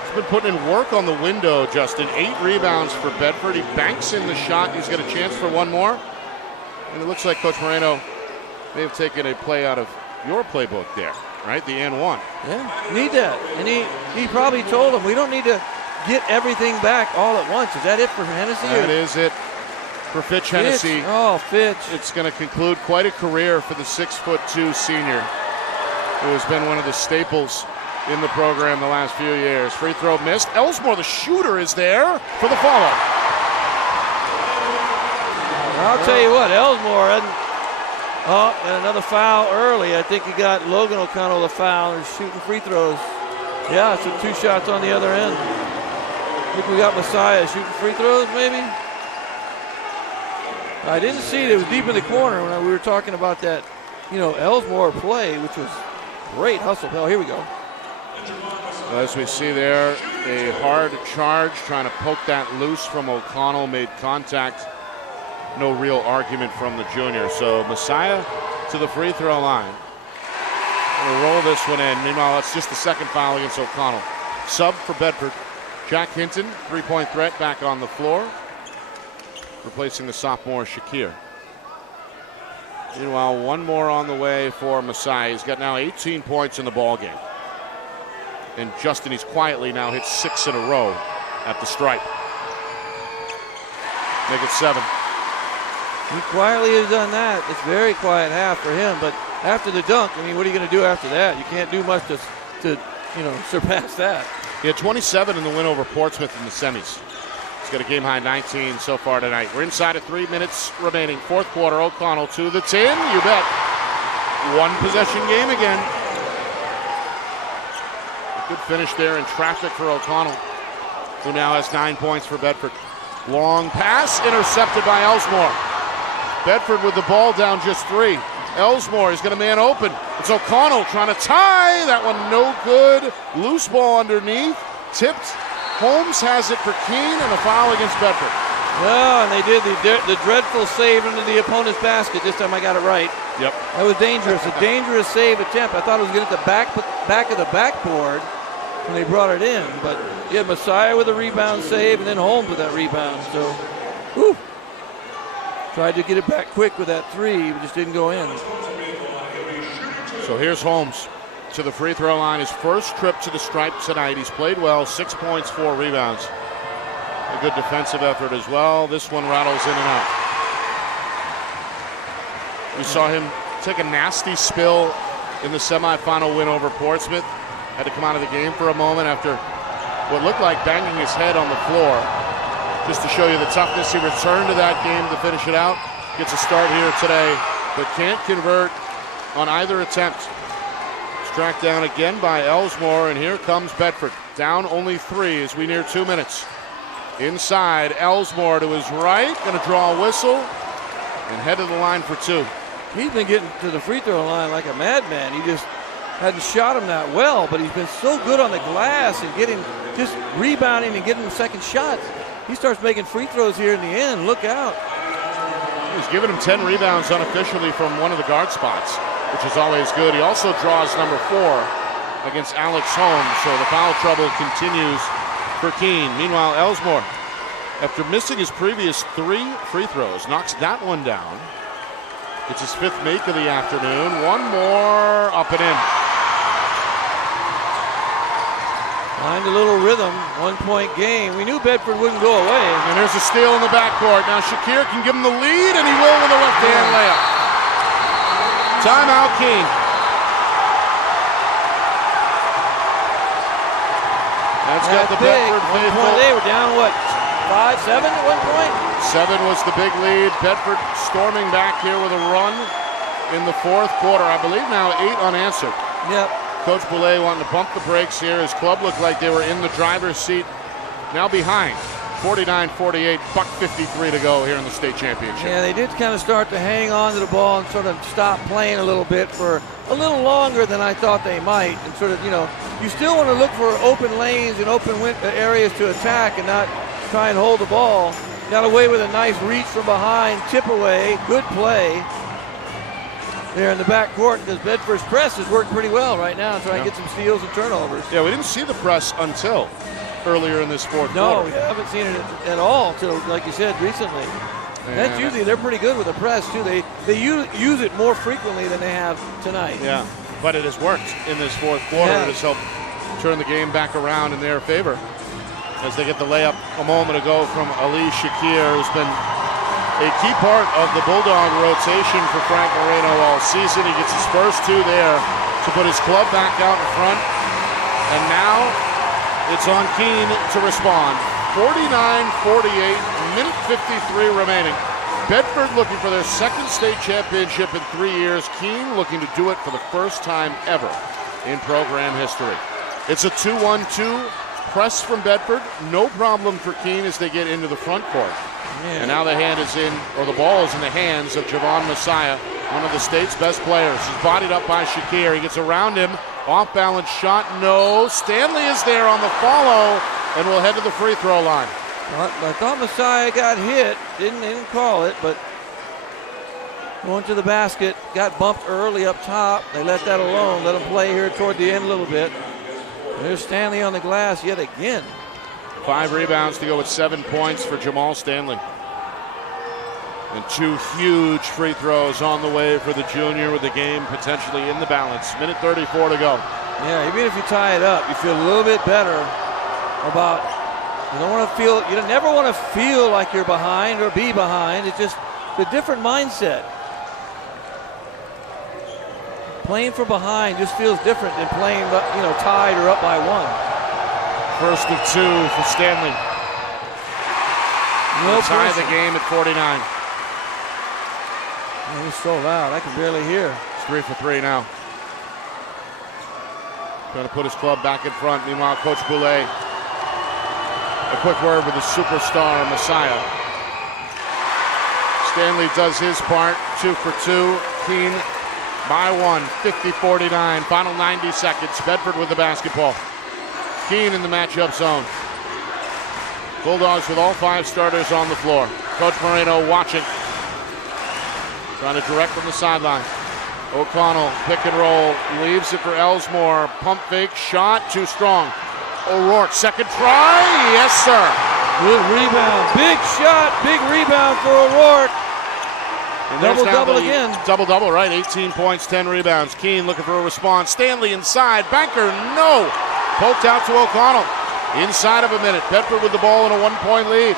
He's been putting in work on the window, Justin. 8 rebounds for Bedford. He banks in the shot. He's got a chance for one more. And it looks like Coach Moreno May have taken a play out of your playbook there, right? The and one. Yeah, need that. And he probably told him, we don't need to get everything back all at once. Is that it for Hennessy? That is it for Fitch Hennessy. Oh, Fitch. It's going to conclude quite a career for the 6'2" senior, who has been one of the staples in the program the last few years. Free throw missed. Elsmore, the shooter, is there for the follow. I'll tell you what, Elsmore hadn't. Oh, and another foul early. I think he got Logan O'Connell the foul. He's shooting free throws. Yeah, so 2 shots on the other end. I think we got Messiah shooting free throws, maybe. I didn't see it. It was deep in the corner when we were talking about that, Elsmore play, which was great hustle. Hell, here we go. As we see there, a hard charge, trying to poke that loose from O'Connell, made contact. No real argument from the junior. So Messiah to the free throw line. We'll roll this one in. Meanwhile, it's just the second foul against O'Connell. Sub for Bedford. Jack Hinton, three-point threat, back on the floor, replacing the sophomore Shakir. Meanwhile, one more on the way for Messiah. He's got now 18 points in the ballgame. And Justin, he's quietly now hit 6 in a row at the stripe. Make it 7. He quietly has done that. It's very quiet half for him, but after the dunk, what are you going to do after that? You can't do much to surpass that. He had 27 in the win over Portsmouth in the semis. He's got a game-high 19 so far tonight. We're inside of 3 minutes remaining. Fourth quarter, O'Connell to the tin. You bet. One possession game again. A good finish there in traffic for O'Connell, who now has 9 points for Bedford. Long pass, intercepted by Elsmore. Bedford with the ball down just 3. Elsmore is going to man open. It's O'Connell trying to tie. That one no good. Loose ball underneath. Tipped. Holmes has it for Keene, and a foul against Bedford. Well, and they did the dreadful save into the opponent's basket. This time I got it right. Yep. That was dangerous. A dangerous save attempt. I thought it was going to hit the back of the backboard when they brought it in. But you had Messiah with a rebound save, and then Holmes with that rebound. So, whew. Tried to get it back quick with that 3, but just didn't go in. So here's Holmes to the free throw line. His first trip to the stripe tonight. He's played well, 6 points, 4 rebounds. A good defensive effort as well. This one rattles in and out. We saw him take a nasty spill in the semifinal win over Portsmouth. Had to come out of the game for a moment after what looked like banging his head on the floor. Just to show you the toughness, he returned to that game to finish it out. Gets a start here today, but can't convert on either attempt. It's tracked down again by Elsmore, and here comes Bedford. Down only 3 as we near 2 minutes. Inside, Elsmore to his right, going to draw a whistle, and head to the line for 2. He's been getting to the free throw line like a madman. He just hadn't shot him that well, but he's been so good on the glass and just rebounding and getting second shots. He starts making free throws here in the end. Look out. He's given him 10 rebounds unofficially from one of the guard spots, which is always good. He also draws number 4 against Alex Holmes, so the foul trouble continues for Keene. Meanwhile, Elsmore, after missing his previous 3 free throws, knocks that one down. It's his 5th make of the afternoon. One more, up and in. Find a little rhythm, 1-point game. We knew Bedford wouldn't go away. And there's a steal in the backcourt. Now Shakir can give him the lead, and he will with a left-hand layup. Timeout, Keene. That's got the Bedford faithful. They were down, 5, 7 at one point? 7 was the big lead. Bedford storming back here with a run in the fourth quarter. I believe now 8 unanswered. Yep. Coach Boulay wanting to bump the brakes here. His club looked like they were in the driver's seat. Now behind. 49-48, $1.53 to go here in the state championship. Yeah, they did kind of start to hang on to the ball and sort of stop playing a little bit for a little longer than I thought they might. And sort of, you still want to look for open lanes and open areas to attack and not try and hold the ball. Got away with a nice reach from behind, tip away, good play there in the backcourt because Bedford's press has worked pretty well right now, trying to get some steals and turnovers. Yeah, we didn't see the press until earlier in this fourth quarter. No, we haven't seen it at all until, like you said, recently. That's usually, they're pretty good with the press too. They use it more frequently than they have tonight. Yeah, but it has worked in this fourth quarter. Yeah. It has helped turn the game back around in their favor as they get the layup a moment ago from Ali Shakir, who's been a key part of the Bulldog rotation for Frank Moreno all season. He gets his first two there to put his club back out in front. And now it's on Keene to respond. 49-48, minute 53 remaining. Bedford looking for their second state championship in 3 years. Keene looking to do it for the first time ever in program history. It's a 2-1-2 press from Bedford. No problem for Keene as they get into the front court. Yeah. And now the ball is in the hands of Javon Messiah, one of the state's best players. He's bodied up by Shakir. He gets around him. Off-balance shot, no. Stanley is there on the follow and will head to the free throw line. I thought Messiah got hit. Didn't call it, but going to the basket. Got bumped early up top. They let that alone. Let him play here toward the end a little bit. There's Stanley on the glass yet again. 5 rebounds to go with 7 points for Jamal Stanley. And 2 huge free throws on the way for the junior with the game potentially in the balance. Minute 34 to go. Yeah, even if you tie it up, you feel a little bit better about, you never want to feel like you're behind or be behind. It's just a different mindset. Playing from behind just feels different than playing, tied or up by 1. First of 2 for Stanley. No tie pressure. the game at 49. Man, he's so loud, I can barely hear. It's 3 for 3 now. Trying to put his club back in front. Meanwhile, Coach Boulay, a quick word with the superstar Messiah. Stanley does his part. 2 for 2. Keene by 1. 50-49. Final 90 seconds. Bedford with the basketball. Keene in the matchup zone. Bulldogs with all 5 starters on the floor. Coach Moreno watching. Trying to direct from the sideline. O'Connell, pick and roll, leaves it for Elsmore. Pump fake, shot, too strong. O'Rourke, second try, yes sir. Good rebound, big shot, big rebound for O'Rourke. And there's now Double-double the again. Double-double, right, 18 points, 10 rebounds. Keene looking for a response. Stanley inside, Banker, no. Poked out to O'Connell. Inside of a minute, Bedford with the ball in a 1-point lead.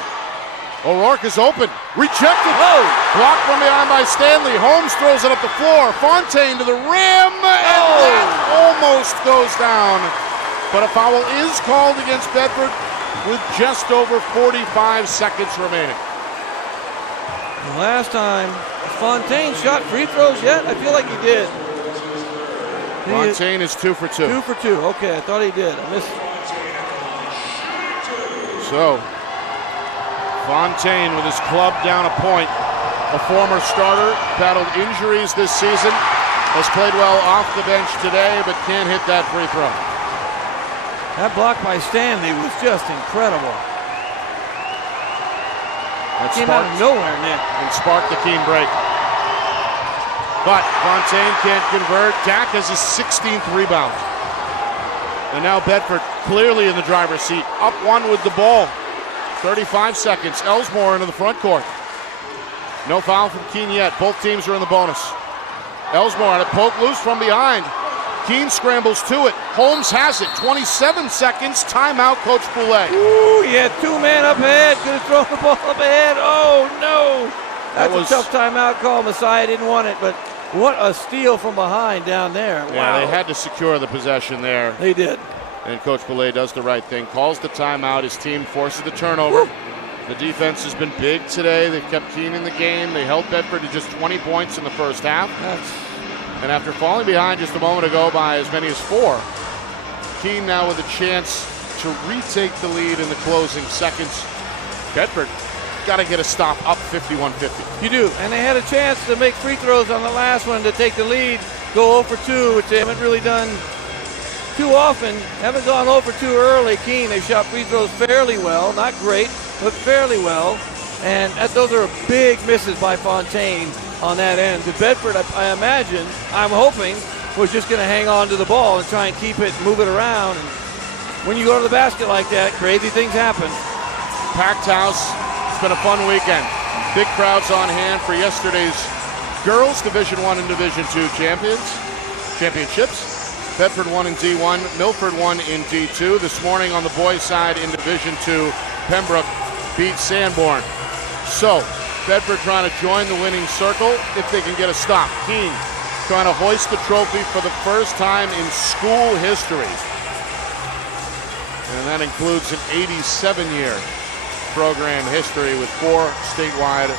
O'Rourke is open, rejected. Oh! Blocked from behind by Stanley. Holmes throws it up the floor. Fontaine to the rim, and that almost goes down. But a foul is called against Bedford with just over 45 seconds remaining. The last time Fontaine shot free throws yet? I feel like he did. Fontaine is 2 for 2. 2 for 2. Okay, I thought he did. I missed. So, Fontaine with his club down a point. A former starter, battled injuries this season, has played well off the bench today, but can't hit that free throw. That block by Stanley was just incredible. That came out of nowhere, Nick. And sparked the Keene break. But Fontaine can't convert. Dak has his 16th rebound. And now Bedford clearly in the driver's seat. Up 1 with the ball. 35 seconds. Elsmore into the front court. No foul from Keene yet. Both teams are in the bonus. Elsmore on a poke loose from behind. Keene scrambles to it. Holmes has it. 27 seconds. Timeout, Coach Boulay. Ooh, he had 2 men up ahead. Could have thrown the ball up ahead. Oh, no. That's a tough timeout call. Messiah didn't want it, but what a steal from behind down there. Yeah, wow. they had to secure the possession there. They did. And Coach Boulay does the right thing. Calls the timeout. His team forces the turnover. Woo. The defense has been big today. They've kept Keene in the game. They held Bedford to just 20 points in the first half. And after falling behind just a moment ago by as many as 4, Keene now with a chance to retake the lead in the closing seconds. Bedford got to get a stop up 51-50. You do. And they had a chance to make free throws on the last one to take the lead, go 0 for 2, which they haven't really done too often. Haven't gone 0 for 2 early. Keene, they shot free throws fairly well. Not great, but fairly well. And those are big misses by Fontaine on that end. The Bedford, I imagine, I'm hoping, was just going to hang on to the ball and try and keep it, move it around. And when you go to the basket like that, crazy things happen. Packed house. It's been a fun weekend. Big crowds on hand for yesterday's girls Division I and Division II championships. Bedford won in D1, Milford won in D2. This morning on the boys' side in Division II, Pembroke beat Sanborn. So, Bedford trying to join the winning circle if they can get a stop. Keene trying to hoist the trophy for the first time in school history. And that includes an 87-year program history with 4 statewide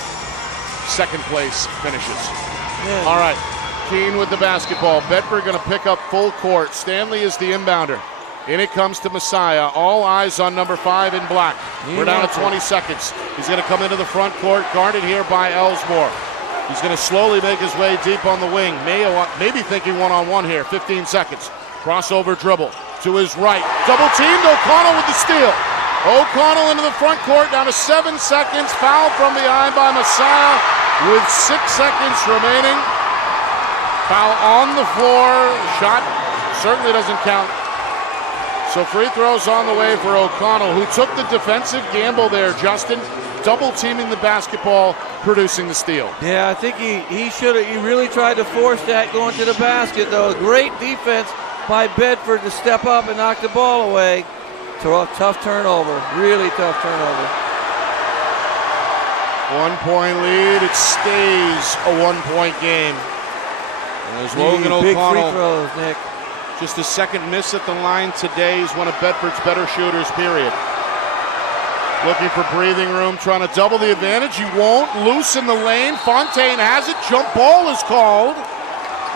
second-place finishes. Yeah. All right, Keene with the basketball. Bedford going to pick up full court. Stanley is the inbounder. In it comes to Messiah. All eyes on number 5 in black. We're down to 20 seconds. He's going to come into the front court, guarded here by Ellsmore. He's going to slowly make his way deep on the wing. Maybe thinking one-on-one here. 15 seconds. Crossover dribble to his right. Double teamed. O'Connell with the steal. O'Connell into the front court. Down to 7 seconds. Foul from behind by Messiah with 6 seconds remaining. Foul on the floor. Shot certainly doesn't count. So free throws on the way for O'Connell, who took the defensive gamble there, Justin, double teaming the basketball, producing the steal. Yeah, I think he really tried to force that going to the basket, though. Great defense by Bedford to step up and knock the ball away. Tough turnover, really tough turnover. 1 point lead, it stays a 1 point game. There's Logan Big O'Connell. free throws, Nick. Just a second miss at the line today. He's one of Bedford's better shooters, period. Looking for breathing room, trying to double the advantage. He won't. Loose in the lane. Fontaine has it. Jump ball is called.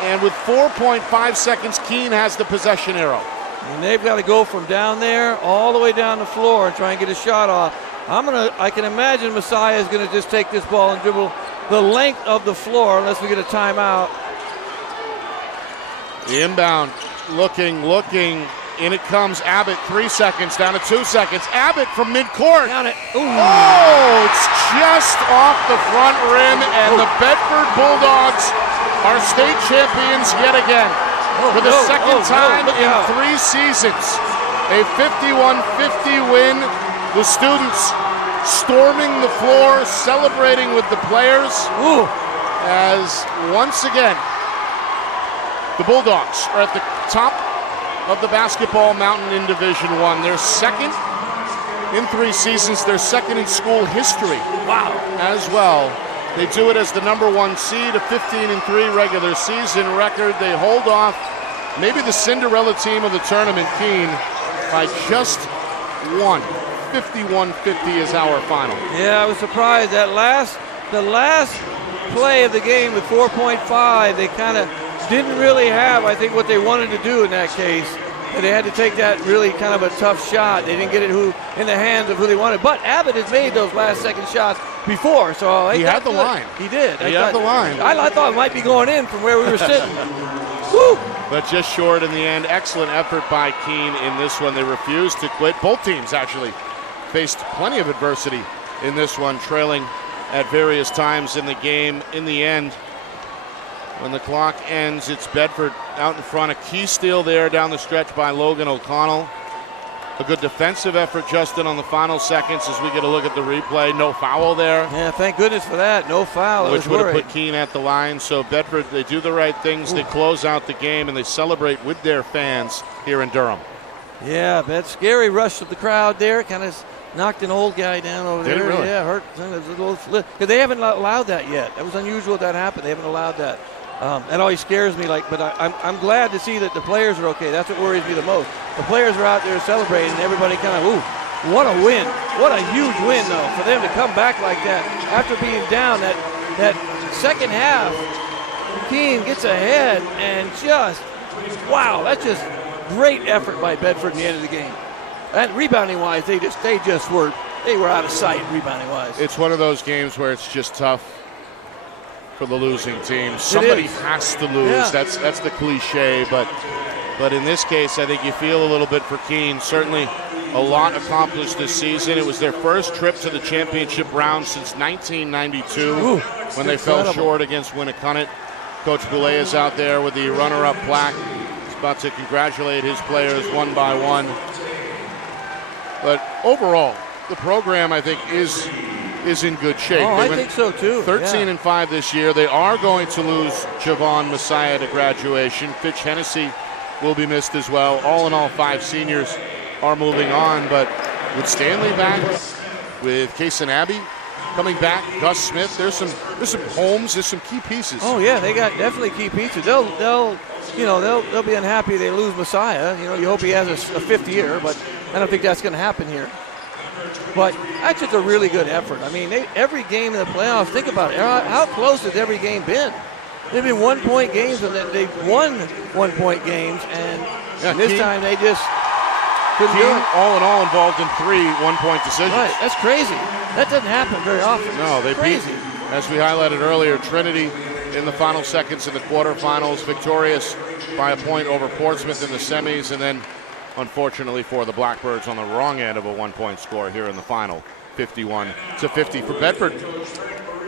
And with 4.5 seconds, Keene has the possession arrow. And they've got to go from down there all the way down the floor and try and get a shot off. I can imagine Messiah is going to just take this ball and dribble the length of the floor unless we get a timeout. The inbound. Looking, in it comes Abbott, 3 seconds, down to 2 seconds. Abbott from midcourt. Got it. Ooh. Oh, it's just off the front rim, and the Bedford Bulldogs are state champions yet again. For the second time in 3 seasons. A 51-50 win. The students storming the floor, celebrating with the players. Ooh. As once again, the Bulldogs are at the top of the basketball mountain in Division I. They're second in 3 seasons. They're second in school history. Wow. As well. They do it as the number 1 seed, a 15-3 regular season record. They hold off maybe the Cinderella team of the tournament, Keene, by just 1. 51-50 is our final. Yeah, I was surprised. The last play of the game with 4.5, they kind of didn't really have, I think, what they wanted to do in that case. And they had to take that really kind of a tough shot. They didn't get it in the hands of who they wanted. But Abbott has made those last-second shots before, so he had the line. He did. He had the line. I thought it might be going in from where we were sitting. Woo! But just short in the end. Excellent effort by Keene in this one. They refused to quit. Both teams actually faced plenty of adversity in this one, trailing at various times in the game. In the end, when the clock ends, it's Bedford out in front. A key steal there down the stretch by Logan O'Connell. A good defensive effort, Justin, on the final seconds as we get a look at the replay. No foul there. Yeah, thank goodness for that. No foul. Which would have put Keene at the line. So Bedford, they do the right things. Ooh. They close out the game, and they celebrate with their fans here in Durham. Yeah, that scary rush of the crowd there. Kind of knocked an old guy down over there. Did it really? Yeah, hurt. Because they haven't allowed that yet. That was unusual that happened. They haven't allowed that. That always scares me. But I'm glad to see that the players are okay. That's what worries me the most. The players are out there celebrating, and everybody kind of, ooh, what a win. What a huge win, though, for them to come back like that after being down that second half. Keene gets ahead and just, wow, that's just great effort by Bedford in the end of the game. And rebounding-wise, they were out of sight rebounding-wise. It's one of those games where it's just tough for the losing team. Somebody has to lose. Yeah. That's the cliche, but in this case, I think you feel a little bit for Keene. Certainly a lot accomplished this season. It was their first trip to the championship round since 1992 when they fell short against Winnacunnet. Coach Boulay is out there with the runner-up plaque. He's about to congratulate his players one by one. But overall, the program, I think, is is in good shape. Oh, I think so too. 13-5 this year. They are going to lose Javon Messiah to graduation. Fitch Hennessy will be missed as well. All in all, 5 seniors are moving on. But with Stanley back, with Kason Abbey coming back, Gus Smith, there's some Holmes, there's some key pieces. Oh yeah, they got definitely key pieces. They'll be unhappy they lose Messiah. You hope he has a 5th year, but I don't think that's going to happen here. But that's just a really good effort. I mean, every game in the playoffs, think about it. How close has every game been? They've been 1-point games, and they've won 1-point games, and this time they just couldn't do it. All in all involved in 3 1-point decisions. Right, that's crazy. That doesn't happen very often. No, they beat, as we highlighted earlier, Trinity in the final seconds in the quarterfinals, victorious by a point over Portsmouth in the semis, and then unfortunately for the Blackbirds on the wrong end of a 1-point score here in the final, 51-50 for Bedford.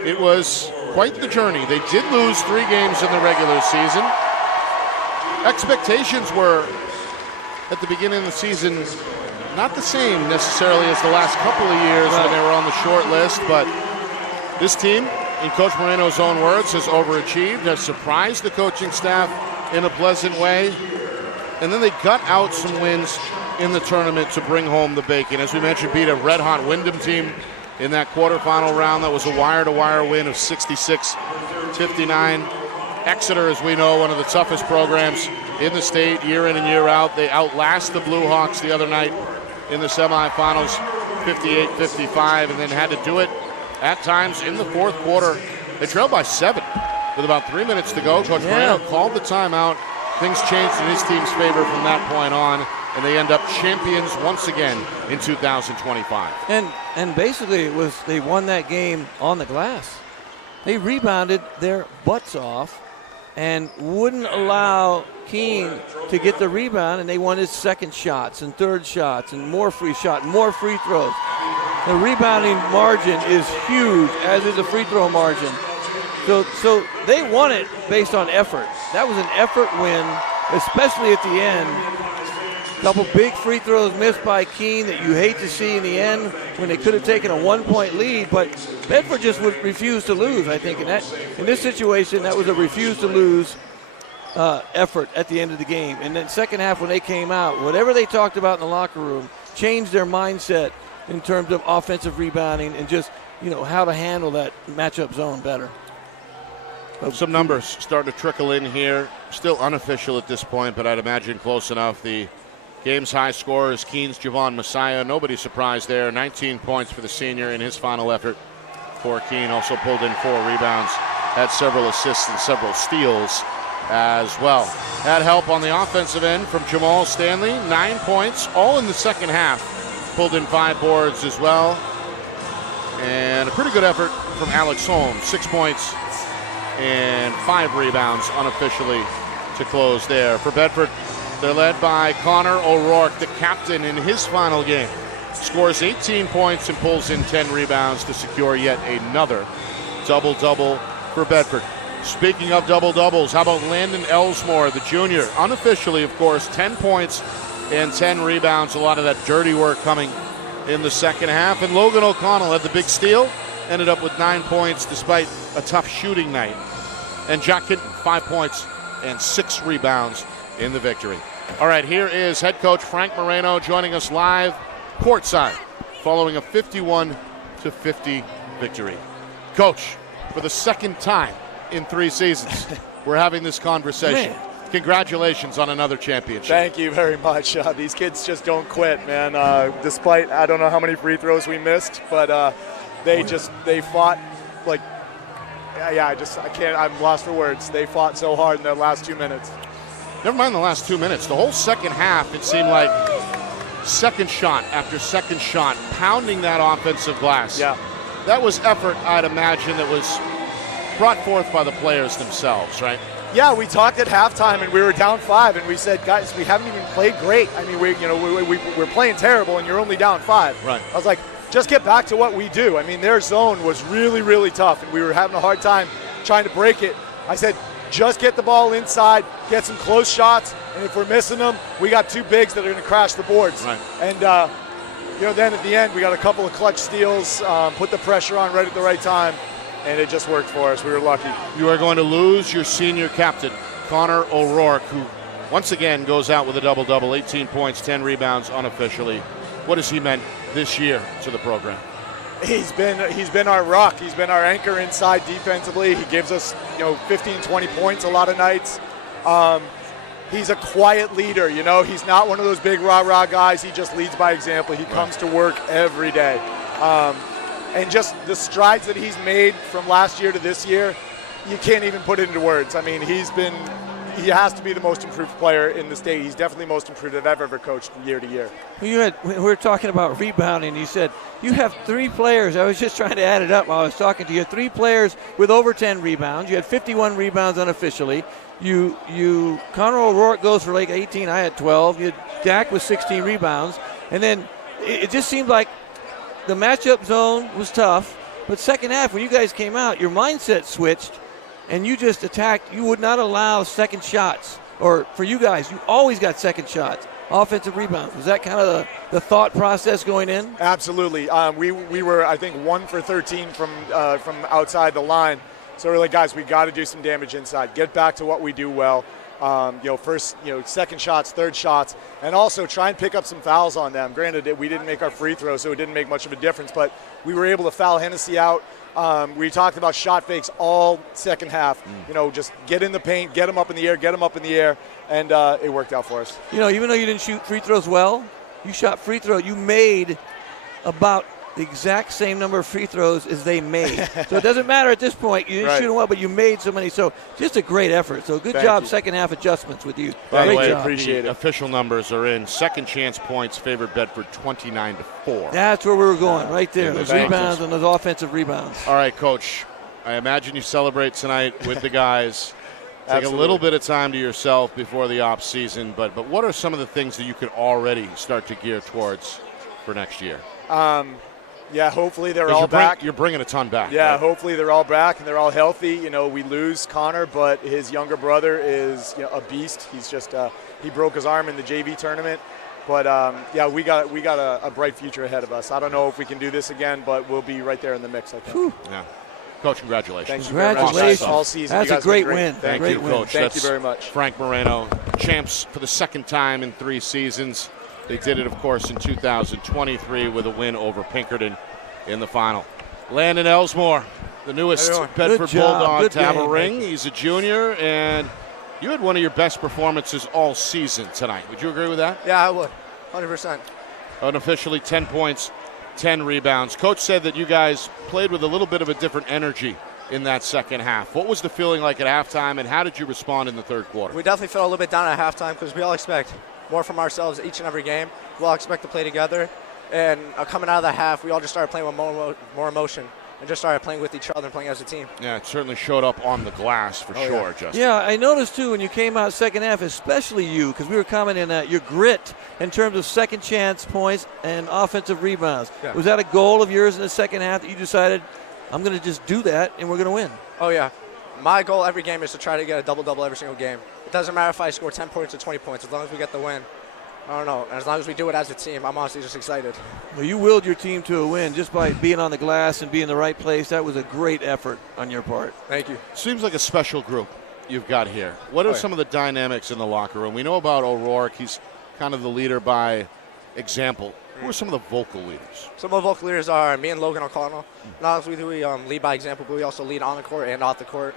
It was quite the journey. They did lose 3 games in the regular season. Expectations were, at the beginning of the season, not the same necessarily as the last couple of years when they were on the short list, but this team, in Coach Moreno's own words, has overachieved, has surprised the coaching staff in a pleasant way. And then they got out some wins in the tournament to bring home the bacon. As we mentioned, beat a red-hot Wyndham team in that quarterfinal round. That was a wire-to-wire win of 66-59. Exeter, as we know, one of the toughest programs in the state, year in and year out. They outlast the Blue Hawks the other night in the semifinals, 58-55, and then had to do it at times in the 4th quarter. They trailed by 7 with about 3 minutes to go. Coach Moreno called the timeout. Things changed in his team's favor from that point on, and they end up champions once again in 2025. And basically they won that game on the glass. They rebounded their butts off and wouldn't allow Keene to get the rebound, and they wanted second shots and third shots and more free shot and more free throws. The rebounding margin is huge, as is the free throw margin. So they won it based on effort. That was an effort win, especially at the end. A couple big free throws missed by Keene that you hate to see in the end when they could have taken a 1-point lead, but Bedford just would refuse to lose, I think. In this situation, that was a refuse to lose effort at the end of the game. And then second half when they came out, whatever they talked about in the locker room changed their mindset in terms of offensive rebounding and just, how to handle that matchup zone better. Some numbers starting to trickle in here. Still unofficial at this point, but I'd imagine close enough. The game's high scorer is Keene's Javon Messiah. Nobody surprised there. 19 points for the senior in his final effort for Keene. Also pulled in 4 rebounds. Had several assists and several steals as well. Had help on the offensive end from Jamal Stanley. 9 points, all in the second half. Pulled in 5 boards as well. And a pretty good effort from Alex Holmes. 6 points and 5 rebounds unofficially to close there. For Bedford, they're led by Connor O'Rourke, the captain in his final game. Scores 18 points and pulls in 10 rebounds to secure yet another double-double for Bedford. Speaking of double-doubles, how about Landon Elsmore, the junior? Unofficially, of course, 10 points and 10 rebounds. A lot of that dirty work coming in the second half. And Logan O'Connell had the big steal. Ended up with 9 points despite a tough shooting night. And Jack Hinton, 5 points and 6 rebounds in the victory. All right, here is head coach Frank Moreno joining us live courtside following a 51-50 victory. Coach, for the second time in 3 seasons, we're having this conversation. Man. Congratulations on another championship. Thank you very much. These kids just don't quit, man. Despite, I don't know how many free throws we missed, but they fought like, I'm lost for words. They fought so hard in their last 2 minutes. Never mind the last 2 minutes. The whole second half, it seemed like second shot after second shot, pounding that offensive glass. Yeah. That was effort, I'd imagine, that was brought forth by the players themselves, right? Yeah, we talked at halftime and we were down 5, and we said, guys, we haven't even played great. I mean, we're playing terrible, and you're only down 5. Right. I was like, just get back to what we do. I mean, their zone was really, really tough, and we were having a hard time trying to break it. I said, just get the ball inside, get some close shots, and if we're missing them, we got 2 bigs that are going to crash the boards. Right. And then at the end, we got a couple of clutch steals, put the pressure on right at the right time, and it just worked for us. We were lucky. You are going to lose your senior captain, Connor O'Rourke, who once again goes out with a double-double, 18 points, 10 rebounds unofficially. What has he meant this year to the program? He's been our rock. He's been our anchor inside defensively. He gives us 15, 20 points a lot of nights. He's a quiet leader. He's not one of those big rah-rah guys. He just leads by example. He comes to work every day. And just the strides that he's made from last year to this year, you can't even put it into words. I mean, he has to be the most improved player in the state. He's definitely the most improved I've ever coached from year to year. We were talking about rebounding. You said you have 3 players. I was just trying to add it up while I was talking to you. 3 players with over 10 rebounds. You had 51 rebounds unofficially. Connor O'Rourke goes for like 18. I had 12. You had Dak with 16 rebounds. And then it just seemed like the matchup zone was tough. But second half, when you guys came out, your mindset switched. And you just attacked. You would not allow second shots. Or for you guys, you always got second shots, offensive rebounds. Was that kind of the thought process going in? Absolutely. We were, I think, 1 for 13 from outside the line. So we're like, guys, we got to do some damage inside. Get back to what we do well. Second shots, third shots, and also try and pick up some fouls on them. Granted, we didn't make our free throw, so it didn't make much of a difference, but we were able to foul Hennessy out. We talked about shot fakes all second half. Just get in the paint, get them up in the air, and it worked out for us. Even though you didn't shoot free throws well, you shot free throw. You made about the exact same number of free throws as they made. So it doesn't matter at this point. You didn't shoot them well, but you made so many. So just a great effort. So good job, second half adjustments with you. By the way, job. appreciate it. Official numbers are in. Second chance points favored Bedford 29-4. That's where we were going, right there. Those rebounds and those offensive rebounds. All right, Coach. I imagine you celebrate tonight with the guys. Take a little bit of time to yourself before the off season, but what are some of the things that you can already start to gear towards for next year? Yeah, hopefully they're all back. You're bringing a ton back. Yeah, right? Hopefully they're all back and they're all healthy. We lose Connor, but his younger brother is a beast. He's just he broke his arm in the JV tournament. But we got a bright future ahead of us. I don't know if we can do this again, but we'll be right there in the mix, I think. Whew. Yeah. Coach, congratulations. Thank you Congratulations. very much. All season. That's you guys a great been win. Thank great you, win. Coach. Thank you very much. Frank Moreno, champs for the second time in 3 seasons. They did it, of course, in 2023 with a win over Pinkerton in the final. Landon Ellsmore, the newest Bedford Bulldog to have a ring. He's a junior, and you had one of your best performances all season tonight. Would you agree with that? Yeah, I would. 100%. Unofficially, 10 points, 10 rebounds. Coach said that you guys played with a little bit of a different energy in that second half. What was the feeling like at halftime, and how did you respond in the third quarter? We definitely felt a little bit down at halftime because we all expect more from ourselves each and every game. We all expect to play together. And coming out of the half, we all just started playing with more emotion and just started playing with each other and playing as a team. Yeah, it certainly showed up on the glass for sure, Justin. Yeah, I noticed, too, when you came out second half, especially you, because we were commenting on your grit in terms of second chance points and offensive rebounds. Yeah. Was that a goal of yours in the second half that you decided, I'm going to just do that and we're going to win? Oh, yeah. My goal every game is to try to get a double-double every single game. It doesn't matter if I score 10 points or 20 points, as long as we get the win. I don't know. As long as we do it as a team, I'm honestly just excited. Well, you willed your team to a win just by being on the glass and being in the right place. That was a great effort on your part. Thank you. Seems like a special group you've got here. What are some of the dynamics in the locker room? We know about O'Rourke. He's kind of the leader by example. Who are some of the vocal leaders? Some of the vocal leaders are me and Logan O'Connell. Not only do we lead by example, but we also lead on the court and off the court.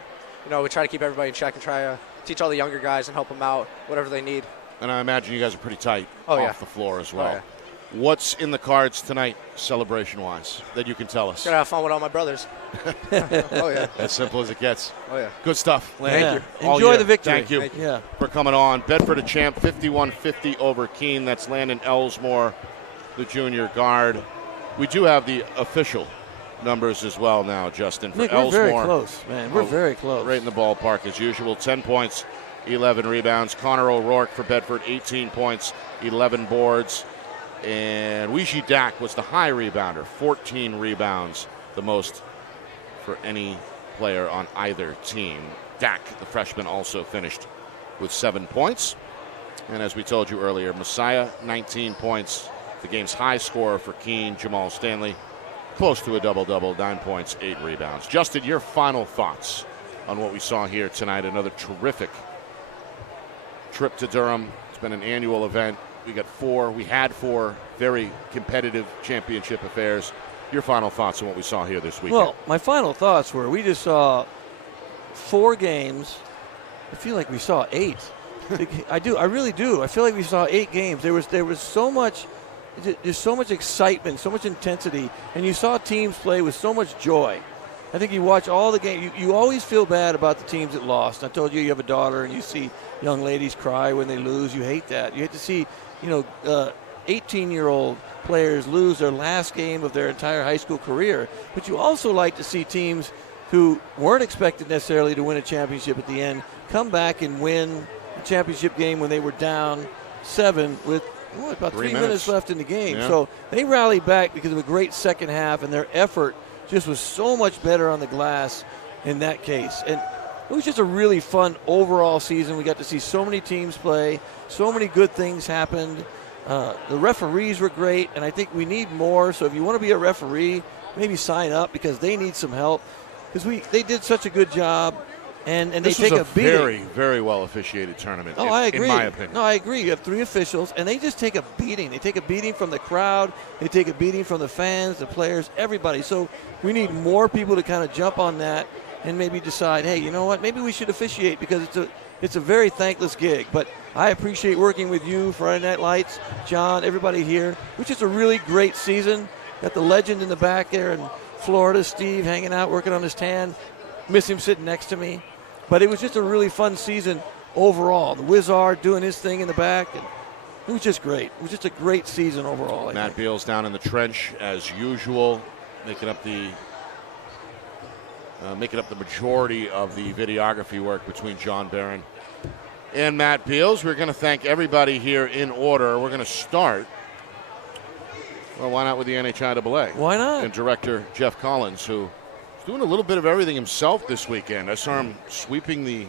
We try to keep everybody in check and try to teach all the younger guys and help them out, whatever they need. And I imagine you guys are pretty tight off the floor as well. Oh, yeah. What's in the cards tonight, celebration-wise, that you can tell us? Gonna have fun with all my brothers. Oh, yeah. As simple as it gets. Oh, yeah. Good stuff. Thank you. Enjoy the victory. Thank you for coming on. Bedford a champ, 51-50 over Keene. That's Landon Ellsmore, the junior guard. We do have the official numbers as well now, Justin. For Nick, Ellsmore, we're very close, man. We're very close. Right in the ballpark as usual. 10 points, 11 rebounds. Connor O'Rourke for Bedford, 18 points, 11 boards. And Weeshi Dak was the high rebounder, 14 rebounds, the most for any player on either team. Dak, the freshman, also finished with 7 points. And as we told you earlier, Messiah, 19 points, the game's high scorer for Keene, Jamal Stanley. Close to a double-double, 9 points, 8 rebounds. Justin, your final thoughts on what we saw here tonight. Another terrific trip to Durham. It's been an annual event. We had four very competitive championship affairs. Your final thoughts on what we saw here this weekend? Well, my final thoughts were we just saw 4 games. I feel like we saw 8. I really do. I feel like we saw 8 games. There was so much. There's so much excitement, so much intensity, and you saw teams play with so much joy. I think you watch all the games. You always feel bad about the teams that lost. I told you you have a daughter, and you see young ladies cry when they lose. You hate that. You hate to see, 18-year-old players lose their last game of their entire high school career. But you also like to see teams who weren't expected necessarily to win a championship at the end come back and win a championship game when they were down 7 with about 3 minutes left in the game. Yeah. So they rallied back because of a great second half, and their effort just was so much better on the glass in that case. And it was just a really fun overall season. We got to see so many teams play. So many good things happened. The referees were great, and I think we need more. So if you want to be a referee, maybe sign up because they need some help. Because they did such a good job. And they take a beating. Very, very well officiated tournament. Oh, I agree. In my opinion. No, I agree. You have 3 officials, and they just take a beating. They take a beating from the crowd. They take a beating from the fans, the players, everybody. So we need more people to kind of jump on that and maybe decide, hey, you know what? Maybe we should officiate because it's a very thankless gig. But I appreciate working with you, Friday Night Lights, John, everybody here. It was just a really great season. Got the legend in the back there in Florida, Steve, hanging out, working on his tan. Miss him sitting next to me. But it was just a really fun season overall. The Wizard doing his thing in the back. And it was just great. It was just a great season overall. Matt Beals down in the trench as usual, making up the majority of the videography work between John Barron and Matt Beals. We're going to thank everybody here in order. We're going to start. Well, why not with the NHIAA? Why not? And director Jeff Collins, who doing a little bit of everything himself this weekend. I saw him sweeping the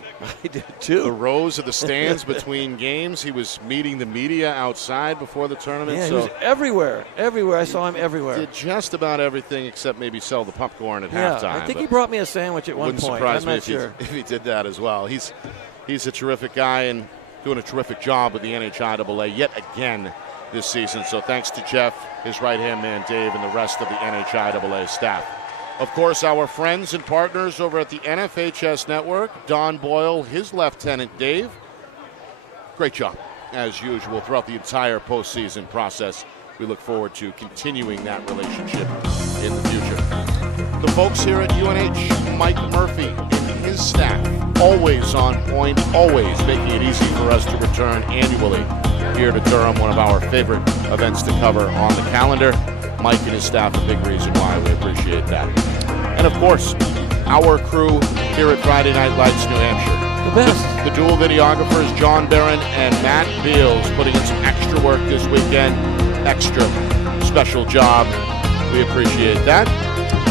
rows of the stands between games. He was meeting the media outside before the tournament. Yeah, he was everywhere. I saw him everywhere. Did just about everything except maybe sell the popcorn at halftime. I think he brought me a sandwich at one point. Wouldn't surprise me if he did that as well. He's a terrific guy and doing a terrific job with the NHIAA yet again this season. So thanks to Jeff, his right-hand man Dave, and the rest of the NHIAA staff. Of course, our friends and partners over at the NFHS Network, Don Boyle, his lieutenant Dave. Great job, as usual, throughout the entire postseason process. We look forward to continuing that relationship in the future. The folks here at UNH, Mike Murphy and his staff, always on point, always making it easy for us to return annually here to Durham, one of our favorite events to cover on the calendar. Mike and his staff, a big reason why we appreciate that. And of course, our crew here at Friday Night Lights, New Hampshire. The best. The dual videographers, John Barron and Matt Beals, putting in some extra work this weekend. Extra special job. We appreciate that.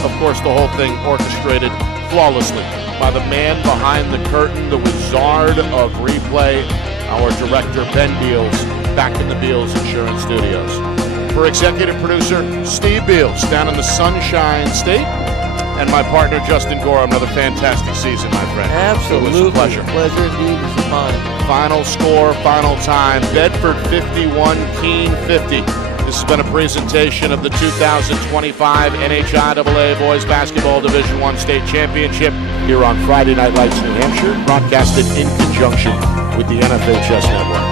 Of course, the whole thing orchestrated flawlessly by the man behind the curtain, the wizard of replay, our director, Ben Beals, back in the Beals Insurance Studios. For executive producer, Steve Beals, down in the Sunshine State, and my partner, Justin Gorham. Another fantastic season, my friend. Absolutely. It was a pleasure. Pleasure indeed. This is mine. Final score, final time, Bedford 51, Keene 50. This has been a presentation of the 2025 NHIAA Boys Basketball Division I State Championship here on Friday Night Lights, New Hampshire, broadcasted in conjunction with the NFHS Network.